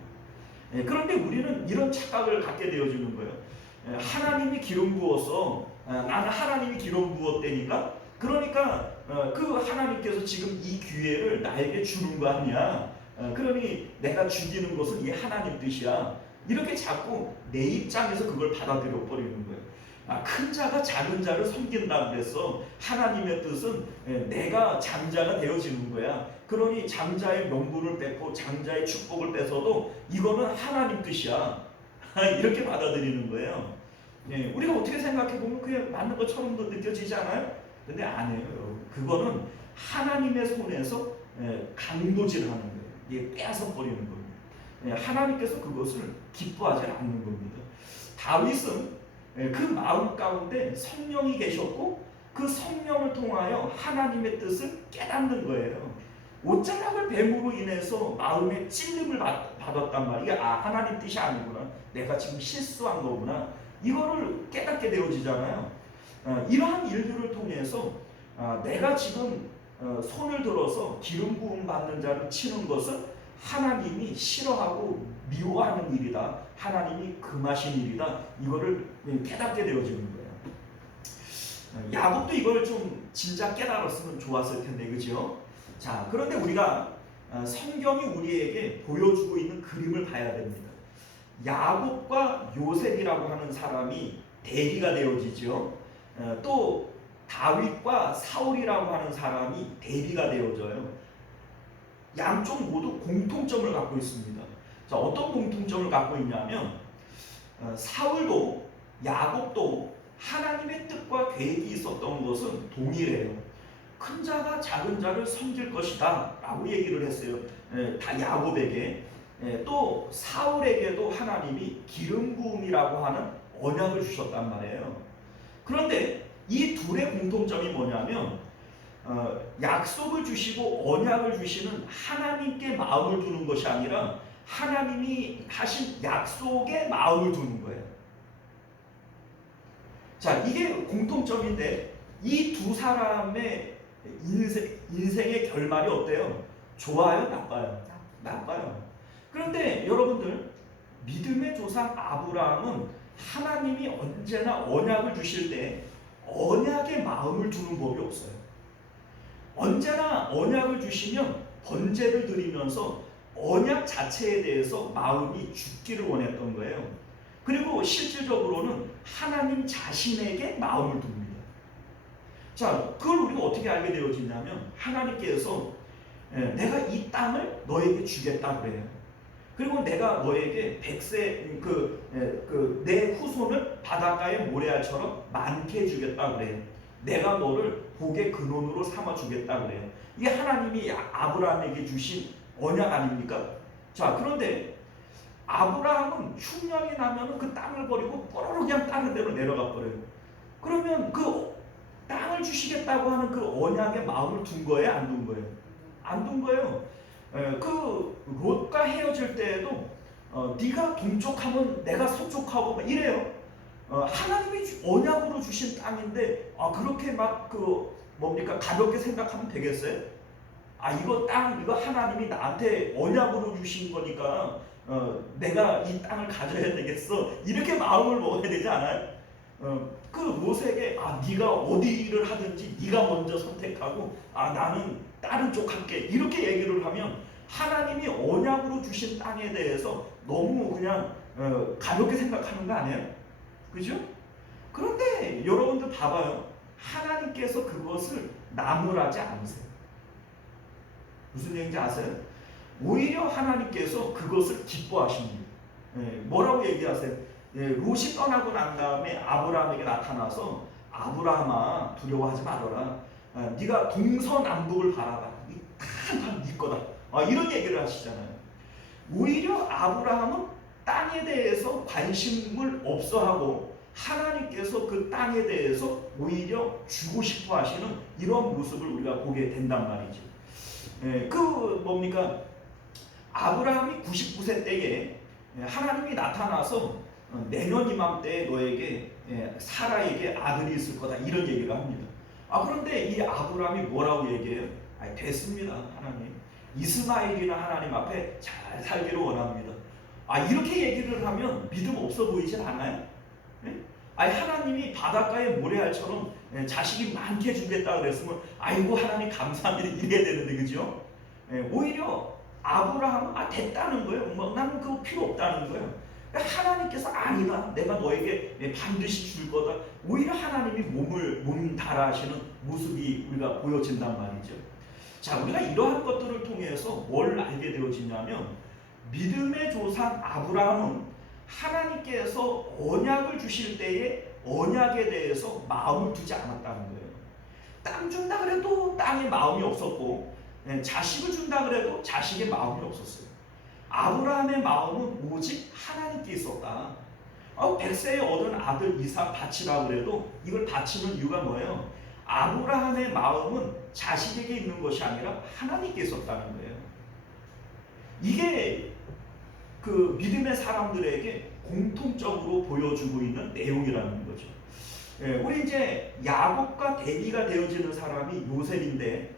그런데 우리는 이런 착각을 갖게 되어지는 거예요. 하나님이 기름 부어서 나는 하나님이 기름 부었다니까, 그러니까 그 하나님께서 지금 이 기회를 나에게 주는 거 아니야. 그러니 내가 죽이는 것은 이 하나님 뜻이야. 이렇게 자꾸 내 입장에서 그걸 받아들여 버리는 거예요. 큰 자가 작은 자를 섬긴다 그래서 하나님의 뜻은 내가 장자가 되어지는 거야. 그러니 장자의 명분을 뺏고 장자의 축복을 뺏어도 이거는 하나님 뜻이야. 이렇게 받아들이는 거예요. 우리가 어떻게 생각해 보면 그게 맞는 것처럼도 느껴지지 않아요? 근데 아니에요. 그거는 하나님의 손에서 강도질하는 거예요. 이게 빼앗아 버리는 겁니다. 하나님께서 그것을 기뻐하지 않는 겁니다. 다윗은 그 마음 가운데 성령이 계셨고 그 성령을 통하여 하나님의 뜻을 깨닫는 거예요. 옷자락을 뱀으로 인해서 마음에 찔림을 받았단 말이야. 하나님 뜻이 아니구나. 내가 지금 실수한 거구나. 이거를 깨닫게 되어지잖아요. 이러한 일들을 통해서 내가 지금 손을 들어서 기름 부음 받는 자를 치는 것은 하나님이 싫어하고 미워하는 일이다. 하나님이 금하신 일이다. 이거를 깨닫게 되어지는 거예요. 야곱도 이걸 좀 진작 깨달았으면 좋았을 텐데, 그죠? 자, 그런데 우리가 성경이 우리에게 보여주고 있는 그림을 봐야 됩니다. 야곱과 요셉이라고 하는 사람이 대리가 되어지죠. 또 다윗과 사울이라고 하는 사람이 대리가 되어져요. 양쪽 모두 공통점을 갖고 있습니다. 자, 어떤 공통점을 갖고 있냐면 사울도 야곱도 하나님의 뜻과 계획이 있었던 것은 동일해요. 큰 자가 작은 자를 섬길 것이다 라고 얘기를 했어요. 다 야곱에게. 또 사울에게도 하나님이 기름 부음이라고 하는 언약을 주셨단 말이에요. 그런데 이 둘의 공통점이 뭐냐면 약속을 주시고 언약을 주시는 하나님께 마음을 두는 것이 아니라 하나님이 하신 약속에 마음을 두는 거예요. 자, 이게 공통점인데 이 두 사람의 인생의 결말이 어때요? 좋아요? 나빠요? 나빠요. 그런데 여러분들, 믿음의 조상 아브라함은 하나님이 언제나 언약을 주실 때 언약에 마음을 두는 법이 없어요. 언제나 언약을 주시면 번제를 드리면서 언약 자체에 대해서 마음이 죽기를 원했던 거예요. 그리고 실질적으로는 하나님 자신에게 마음을 둡니다. 자, 그걸 우리가 어떻게 알게 되어지냐면 하나님께서 내가 이 땅을 너에게 주겠다 그래요. 그리고 내가 너에게 내 후손을 바닷가의 모래알처럼 많게 해주겠다 그래요. 내가 너를 복의 근원으로 삼아 주겠다 그래요. 이게 하나님이 아브라함에게 주신 언약 아닙니까? 자, 그런데 아브라함은 흉년이 나면 그 땅을 버리고 뽀로로 그냥 다른 데로 내려가 버려요. 그러면 그 땅을 주시겠다고 하는 그 언약에 마음을 둔 거예요? 안 둔 거예요? 안 둔 거예요. 그 롯과 헤어질 때에도 네가 동쪽하면 내가 서쪽하고 막 이래요. 하나님이 언약으로 주신 땅인데 그렇게 막 가볍게 생각하면 되겠어요? 이거 땅, 이거 하나님이 나한테 언약으로 주신 거니까 내가 이 땅을 가져야 되겠어. 이렇게 마음을 먹어야 되지 않아요? 그 롯에게 네가 어디를 하든지 네가 먼저 선택하고 나는 다른 쪽 할게. 이렇게 얘기를 하면 하나님이 언약으로 주신 땅에 대해서 너무 그냥 가볍게 생각하는 거 아니에요? 그죠? 그런데 여러분들 봐봐요. 하나님께서 그것을 나무라지 않으세요. 무슨 얘기인지 아세요? 오히려 하나님께서 그것을 기뻐하십니다. 뭐라고 얘기하세요? 롯이 떠나고 난 다음에 아브라함에게 나타나서 아브라함아 두려워하지 말아라. 네가 동서남북을 바라봐. 다 네 거다. 이런 얘기를 하시잖아요. 오히려 아브라함은 땅에 대해서 관심을 없어하고 하나님께서 그 땅에 대해서 오히려 주고 싶어 하시는 이런 모습을 우리가 보게 된단 말이죠. 뭡니까? 아브라함이 99세 때에 하나님이 나타나서 내년 이맘때에 너에게 사라에게 아들이 있을 거다 이런 얘기를 합니다. 그런데 이 아브라함이 뭐라고 얘기해요? 됐습니다, 하나님. 이스마엘이나 하나님 앞에 잘 살기를 원합니다. 이렇게 얘기를 하면 믿음 없어 보이진 않아요? 예? 하나님이 바닷가의 모래알처럼 자식이 많게 주겠다 그랬으면 아이고 하나님 감사합니다 이래야 되는데, 그죠? 오히려 아브라함은 됐다는 거예요. 나는 그거 필요 없다는 거예요. 하나님께서 아니다, 내가 너에게 반드시 줄 거다. 오히려 하나님이 몸 달아 하시는 모습이 우리가 보여진단 말이죠. 자, 우리가 이러한 것들을 통해서 뭘 알게 되어지냐면, 믿음의 조상 아브라함은 하나님께서 언약을 주실 때에 언약에 대해서 마음을 두지 않았다는 거예요. 땅 준다 그래도 땅에 마음이 없었고, 자식을 준다 그래도 자식의 마음이 없었어요. 아브라함의 마음은 오직 하나님께 있었다. 100세에 얻은 아들 이삭 바치라 그래도 이걸 바치는 이유가 뭐예요? 아브라함의 마음은 자식에게 있는 것이 아니라 하나님께 있었다는 거예요. 이게 그 믿음의 사람들에게 공통적으로 보여주고 있는 내용이라는 거죠. 우리 이제 야곱과 대비가 되어지는 사람이 요셉인데,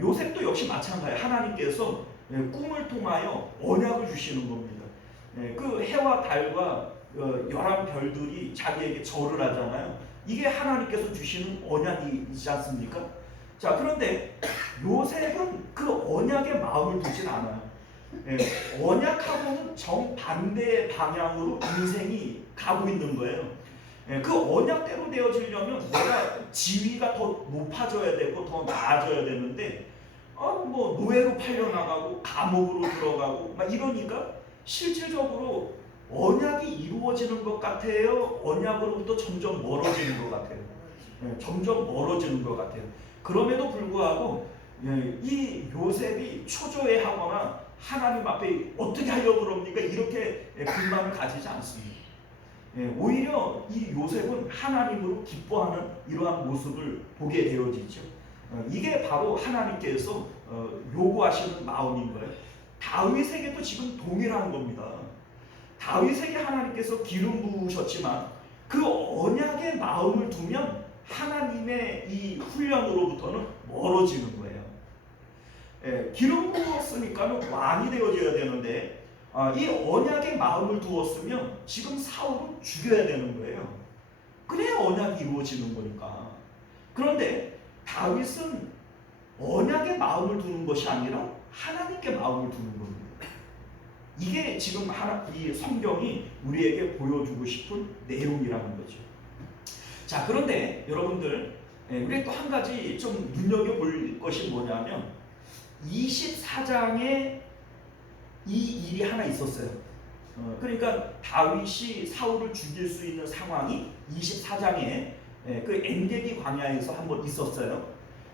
요셉도 역시 마찬가지예요. 하나님께서 꿈을 통하여 언약을 주시는 겁니다. 그 해와 달과 11별들이 자기에게 절을 하잖아요. 이게 하나님께서 주시는 언약이지 않습니까? 자, 그런데 요셉은 그 언약에 마음을 두진 않아요. 언약하고는 정반대의 방향으로 인생이 가고 있는 거예요. 그 언약대로 되어지려면 내가 지위가 더 높아져야 되고 더 나아져야 되는데, 뭐 노예로 팔려나가고 감옥으로 들어가고 막 이러니까 실질적으로 언약이 이루어지는 것 같아요? 언약으로부터 점점 멀어지는 것 같아요? 점점 멀어지는 것 같아요. 그럼에도 불구하고 이 요셉이 초조해하거나 하나님 앞에 어떻게 하려고 그럽니까? 이렇게 불만을 가지지 않습니다. 오히려 이 요셉은 하나님으로 기뻐하는 이러한 모습을 보게 되어지죠. 이게 바로 하나님께서 요구하시는 마음인 거예요. 다윗에게도 지금 동일한 겁니다. 다윗에게 하나님께서 기름 부으셨지만 그 언약의 마음을 두면 하나님의 이 훈련으로부터는 멀어지는 거예요. 기름 부었으니까는 왕이 되어져야 되는데, 이 언약의 마음을 두었으면 지금 사울은 죽여야 되는 거예요. 그래야 언약이 이루어지는 거니까. 그런데 다윗은 언약의 마음을 두는 것이 아니라 하나님께 마음을 두는 겁니다. 이게 지금 이 성경이 우리에게 보여주고 싶은 내용이라는 거죠. 자, 그런데 여러분들, 우리 또 한 가지 좀 눈여겨볼 것이 뭐냐면 24장에 이 일이 하나 있었어요. 그러니까 다윗이 사울을 죽일 수 있는 상황이 24장에 그 엔게디 광야에서 한번 있었어요.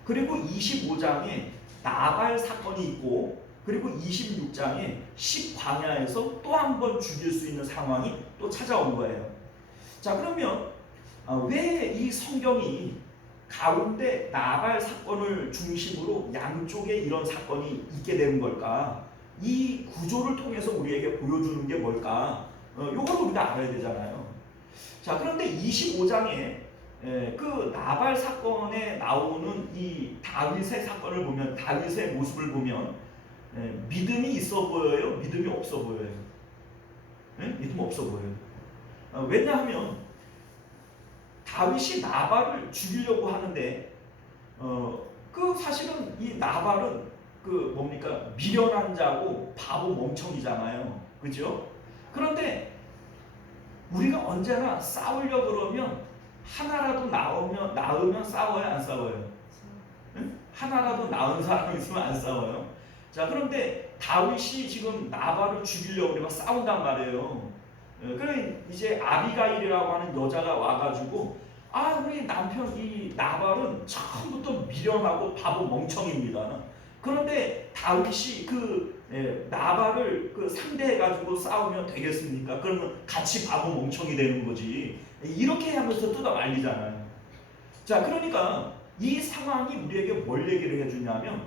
그리고 25장에 나발 사건이 있고, 그리고 26장에 10광야에서 또 한 번 죽일 수 있는 상황이 또 찾아온 거예요. 자, 그러면 왜 이 성경이 가운데 나발 사건을 중심으로 양쪽에 이런 사건이 있게 되는 걸까? 이 구조를 통해서 우리에게 보여주는 게 뭘까? 요걸 우리가 알아야 되잖아요. 자, 그런데 25장에 그 나발 사건에 나오는 이 다윗의 사건을 보면, 다윗의 모습을 보면 믿음이 있어 보여요? 믿음이 없어 보여요? 믿음 없어 보여요. 왜냐하면 다윗이 나발을 죽이려고 하는데, 그 사실은 이 나발은 그 뭡니까? 미련한 자고 바보 멍청이잖아요. 그죠? 그런데 우리가 언제나 싸우려 그러면 하나라도 낳으면 싸워요, 안 싸워요? 응? 하나라도 낳은 사람이 있으면 안 싸워요. 자, 그런데 다윗이 지금 나발을 죽이려고 우리가 싸운단 말이에요. 그래 이제 아비가일이라고 하는 여자가 와가지고, 우리 남편 이 나발은 처음부터 미련하고 바보 멍청입니다. 그런데 다윗이 그 나발을 상대해가지고 싸우면 되겠습니까? 그러면 같이 바보 멍청이 되는 거지. 이렇게 하면서 뜯어 말리잖아요. 자, 그러니까 이 상황이 우리에게 뭘 얘기를 해주냐면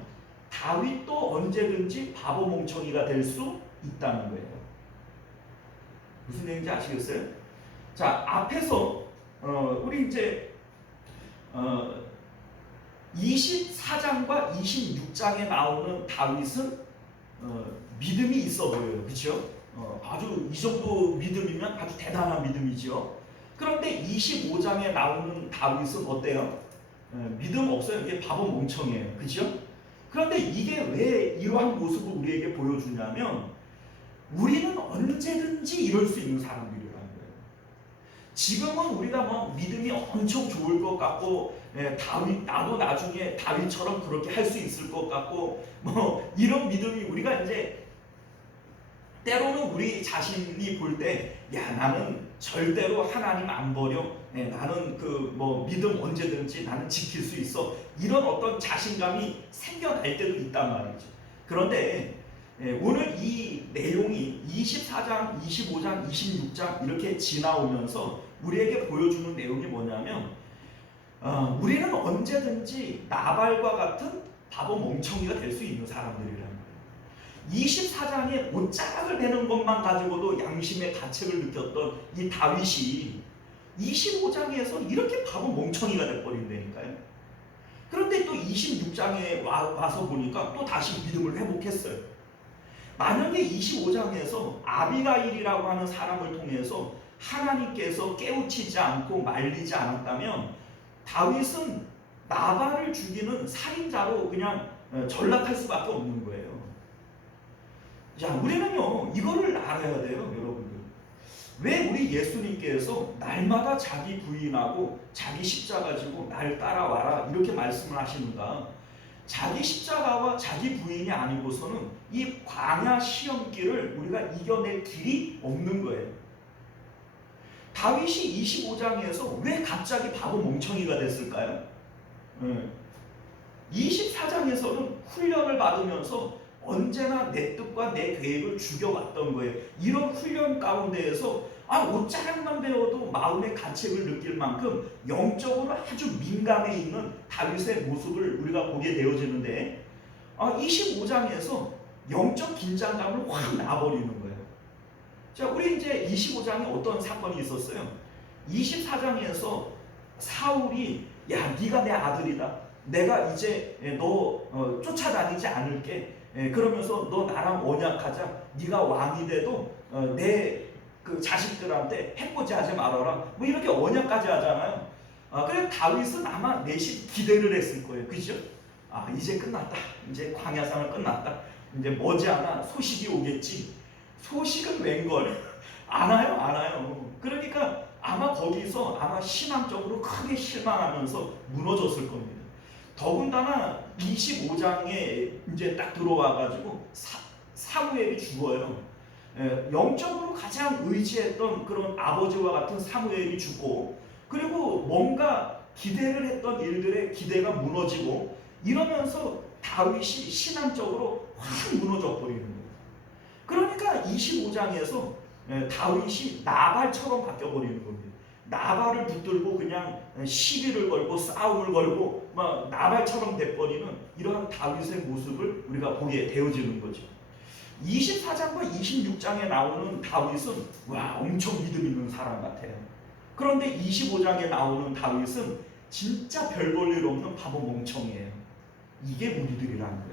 다윗도 언제든지 바보 멍청이가 될 수 있다는 거예요. 무슨 얘기인지 아시겠어요? 자, 앞에서 우리 이제 24장과 26장에 나오는 다윗은 믿음이 있어 보여요. 그렇죠? 아주 이 정도 믿음이면 아주 대단한 믿음이죠. 그런데 25장에 나오는 다윗은 어때요? 믿음 없어요. 이게 바보 멍청이에요. 그렇죠? 그런데 이게 왜 이러한 모습을 우리에게 보여주냐면 우리는 언제든지 이럴 수 있는 사람들이라는 거예요. 지금은 우리가 뭐 믿음이 엄청 좋을 것 같고 다윗 나도 나중에 다윗처럼 그렇게 할 수 있을 것 같고 뭐 이런 믿음이 우리가 이제 때로는 우리 자신이 볼 때 야 나는 절대로 하나님 안 버려 나는 그 뭐 믿음 언제든지 나는 지킬 수 있어 이런 어떤 자신감이 생겨날 때도 있단 말이죠. 그런데 오늘 이 내용이 24장, 25장, 26장 이렇게 지나오면서 우리에게 보여주는 내용이 뭐냐면 우리는 언제든지 나발과 같은 바보 멍청이가 될 수 있는 사람들이라는 거예요. 24장에 옷자락을 베는 것만 가지고도 양심의 가책을 느꼈던 이 다윗이 25장에서 이렇게 바보 멍청이가 돼버린다니까요. 그런데 또 26장에 와서 보니까 또 다시 믿음을 회복했어요. 만약에 25장에서 아비가일이라고 하는 사람을 통해서 하나님께서 깨우치지 않고 말리지 않았다면 다윗은 나발을 죽이는 살인자로 그냥 전락할 수밖에 없는 거예요. 자, 우리는요 이거를 알아야 돼요, 여러분들. 왜 우리 예수님께서 날마다 자기 부인하고 자기 십자가 지고 날 따라와라 이렇게 말씀을 하시는가? 자기 십자가와 자기 부인이 아니고서는 이 광야 시험길을 우리가 이겨낼 길이 없는 거예요. 다윗이 25장에서 왜 갑자기 바보 멍청이가 됐을까요? 24장에서는 훈련을 받으면서 언제나 내 뜻과 내 계획을 죽여왔던 거예요. 이런 훈련 가운데에서 옷자락만 배워도 마음의 가책을 느낄 만큼 영적으로 아주 민감해 있는 다윗의 모습을 우리가 보게 되어지는데 25장에서 영적 긴장감을 확 놔버리는 거예요. 자, 우리 이제 25장에 어떤 사건이 있었어요? 24장에서 사울이 야, 네가 내 아들이다. 내가 이제 너 쫓아다니지 않을게. 그러면서 너 나랑 언약하자. 네가 왕이 돼도 내 그 자식들한테 해코지 하지 말아라. 뭐 이렇게 언약까지 하잖아요. 그래서 다윗은 아마 내심 기대를 했을 거예요. 그죠? 이제 끝났다. 이제 광야상을 끝났다. 이제 머지않아 소식이 오겠지. 소식은 웬걸? 안 와요. 그러니까 아마 거기서 아마 신앙적으로 크게 실망하면서 무너졌을 겁니다. 더군다나 25장에 이제 딱 들어와가지고 사무엘이 죽어요. 영적으로 가장 의지했던 그런 아버지와 같은 사무엘이 죽고, 그리고 뭔가 기대를 했던 일들의 기대가 무너지고 이러면서 다윗이 신앙적으로 확 무너져 버리는 거예요. 그러니까 25장에서 다윗이 나발처럼 바뀌어 버리는 겁니다. 나발을 붙들고 그냥 시비를 걸고 싸움을 걸고 막 나발처럼 돼버리는 이러한 다윗의 모습을 우리가 보게 되어지는 거죠. 24장과 26장에 나오는 다윗은 엄청 믿음 있는 사람 같아요. 그런데 25장에 나오는 다윗은 진짜 별 볼 일 없는 바보 멍청이에요. 이게 우리들이라는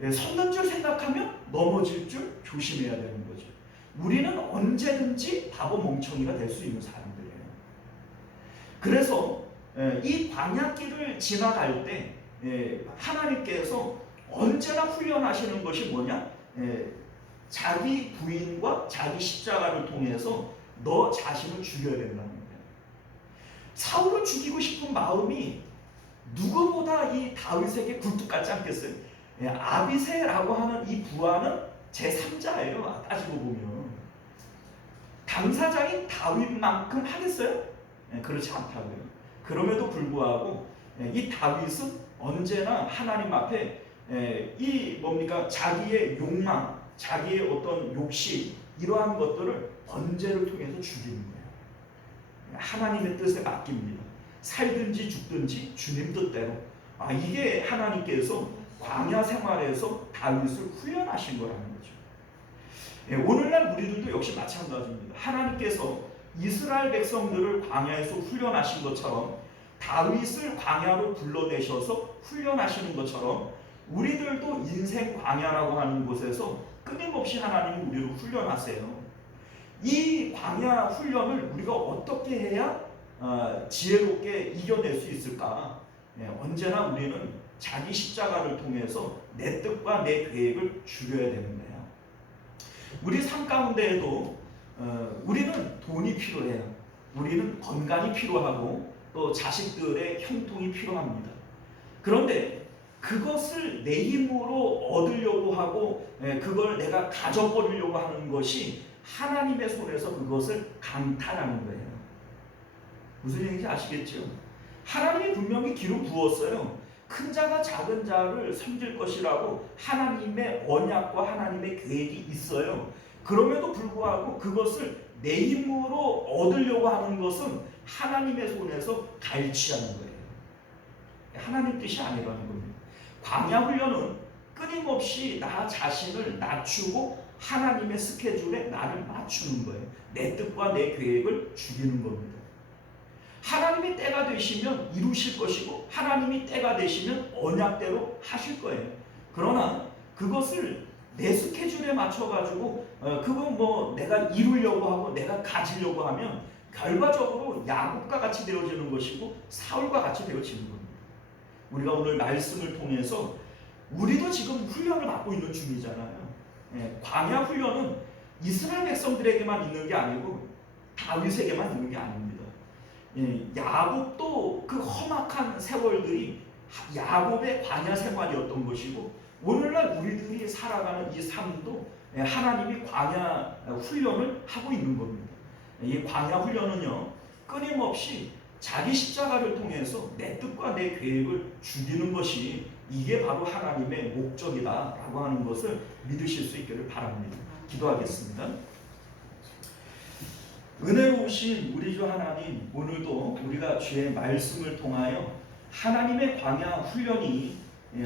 거예요. 섰는 줄 생각하면 넘어질 줄 조심해야 되는 거죠. 우리는 언제든지 바보 멍청이가 될 수 있는 사람들이에요. 그래서 이 광야길을 지나갈 때 하나님께서 언제나 훈련하시는 것이 뭐냐? 자기 부인과 자기 십자가를 통해서 너 자신을 죽여야 된다는 거예요. 사울을 죽이고 싶은 마음이 누구보다 이 다윗에게 굴뚝 같지 않겠어요? 아비새라고 하는 이 부하는 제3자예요. 따지고 보면 당사자인 다윗만큼 하겠어요? 그렇지 않다고요. 그럼에도 불구하고 이 다윗은 언제나 하나님 앞에 이 뭡니까? 자기의 욕망, 자기의 어떤 욕심 이러한 것들을 번제를 통해서 죽이는 거예요. 하나님의 뜻에 맡깁니다. 살든지 죽든지 주님 뜻대로. 이게 하나님께서 광야 생활에서 다윗을 훈련하신 거라는 거죠. 오늘날 우리들도 역시 마찬가지입니다. 하나님께서 이스라엘 백성들을 광야에서 훈련하신 것처럼 다윗을 광야로 불러내셔서 훈련하시는 것처럼 우리들도 인생 광야라고 하는 곳에서 끊임없이 하나님이 우리를 훈련하세요. 이 광야 훈련을 우리가 어떻게 해야 지혜롭게 이겨낼 수 있을까? 언제나 우리는 자기 십자가를 통해서 내 뜻과 내 계획을 줄여야 되는 거예요. 우리 삶 가운데에도 우리는 돈이 필요해요. 우리는 건강이 필요하고 또 자식들의 형통이 필요합니다. 그런데 그것을 내 힘으로 얻으려고 하고 그걸 내가 가져버리려고 하는 것이 하나님의 손에서 그것을 강탈하는 거예요. 무슨 얘기인지 아시겠죠? 하나님이 분명히 기름 부었어요. 큰 자가 작은 자를 섬길 것이라고 하나님의 언약과 하나님의 계획이 있어요. 그럼에도 불구하고 그것을 내 힘으로 얻으려고 하는 것은 하나님의 손에서 갈취하는 거예요. 하나님 뜻이 아니라는 겁니다. 광야 훈련은 끊임없이 나 자신을 낮추고 하나님의 스케줄에 나를 맞추는 거예요. 내 뜻과 내 계획을 죽이는 겁니다. 하나님이 때가 되시면 이루실 것이고 하나님이 때가 되시면 언약대로 하실 거예요. 그러나 그것을 내 스케줄에 맞춰가지고 그건 뭐 내가 이루려고 하고 내가 가지려고 하면 결과적으로 야곱과 같이 되어지는 것이고 사울과 같이 되어지는 겁니다. 우리가 오늘 말씀을 통해서 우리도 지금 훈련을 받고 있는 중이잖아요. 광야 훈련은 이스라엘 백성들에게만 있는 게 아니고 다윗에게만 있는 게 아닙니다. 야곱도 그 험악한 세월들이 야곱의 광야 생활이었던 것이고 오늘날 우리들이 살아가는 이 삶도 하나님이 광야 훈련을 하고 있는 겁니다. 이 광야 훈련은요 끊임없이 자기 십자가를 통해서 내 뜻과 내 계획을 죽이는 것이 이게 바로 하나님의 목적이다라고 하는 것을 믿으실 수 있기를 바랍니다. 기도하겠습니다. 은혜로우신 우리 주 하나님, 오늘도 우리가 주의 말씀을 통하여 하나님의 광야 훈련이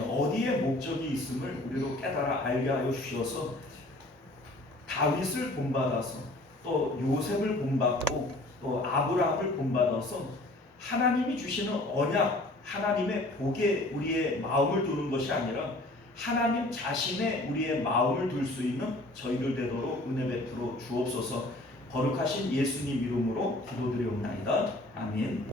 어디에 목적이 있음을 우리로 깨달아 알게 하여 주셔서 다윗을 본받아서 또 요셉을 본받고 또 아브라함을 본받아서 하나님이 주시는 언약, 하나님의 복에 우리의 마음을 두는 것이 아니라 하나님 자신의 우리의 마음을 둘 수 있는 저희들 되도록 은혜 베풀어 주옵소서. 거룩하신 예수님 이름으로 기도드리옵나이다. 아멘.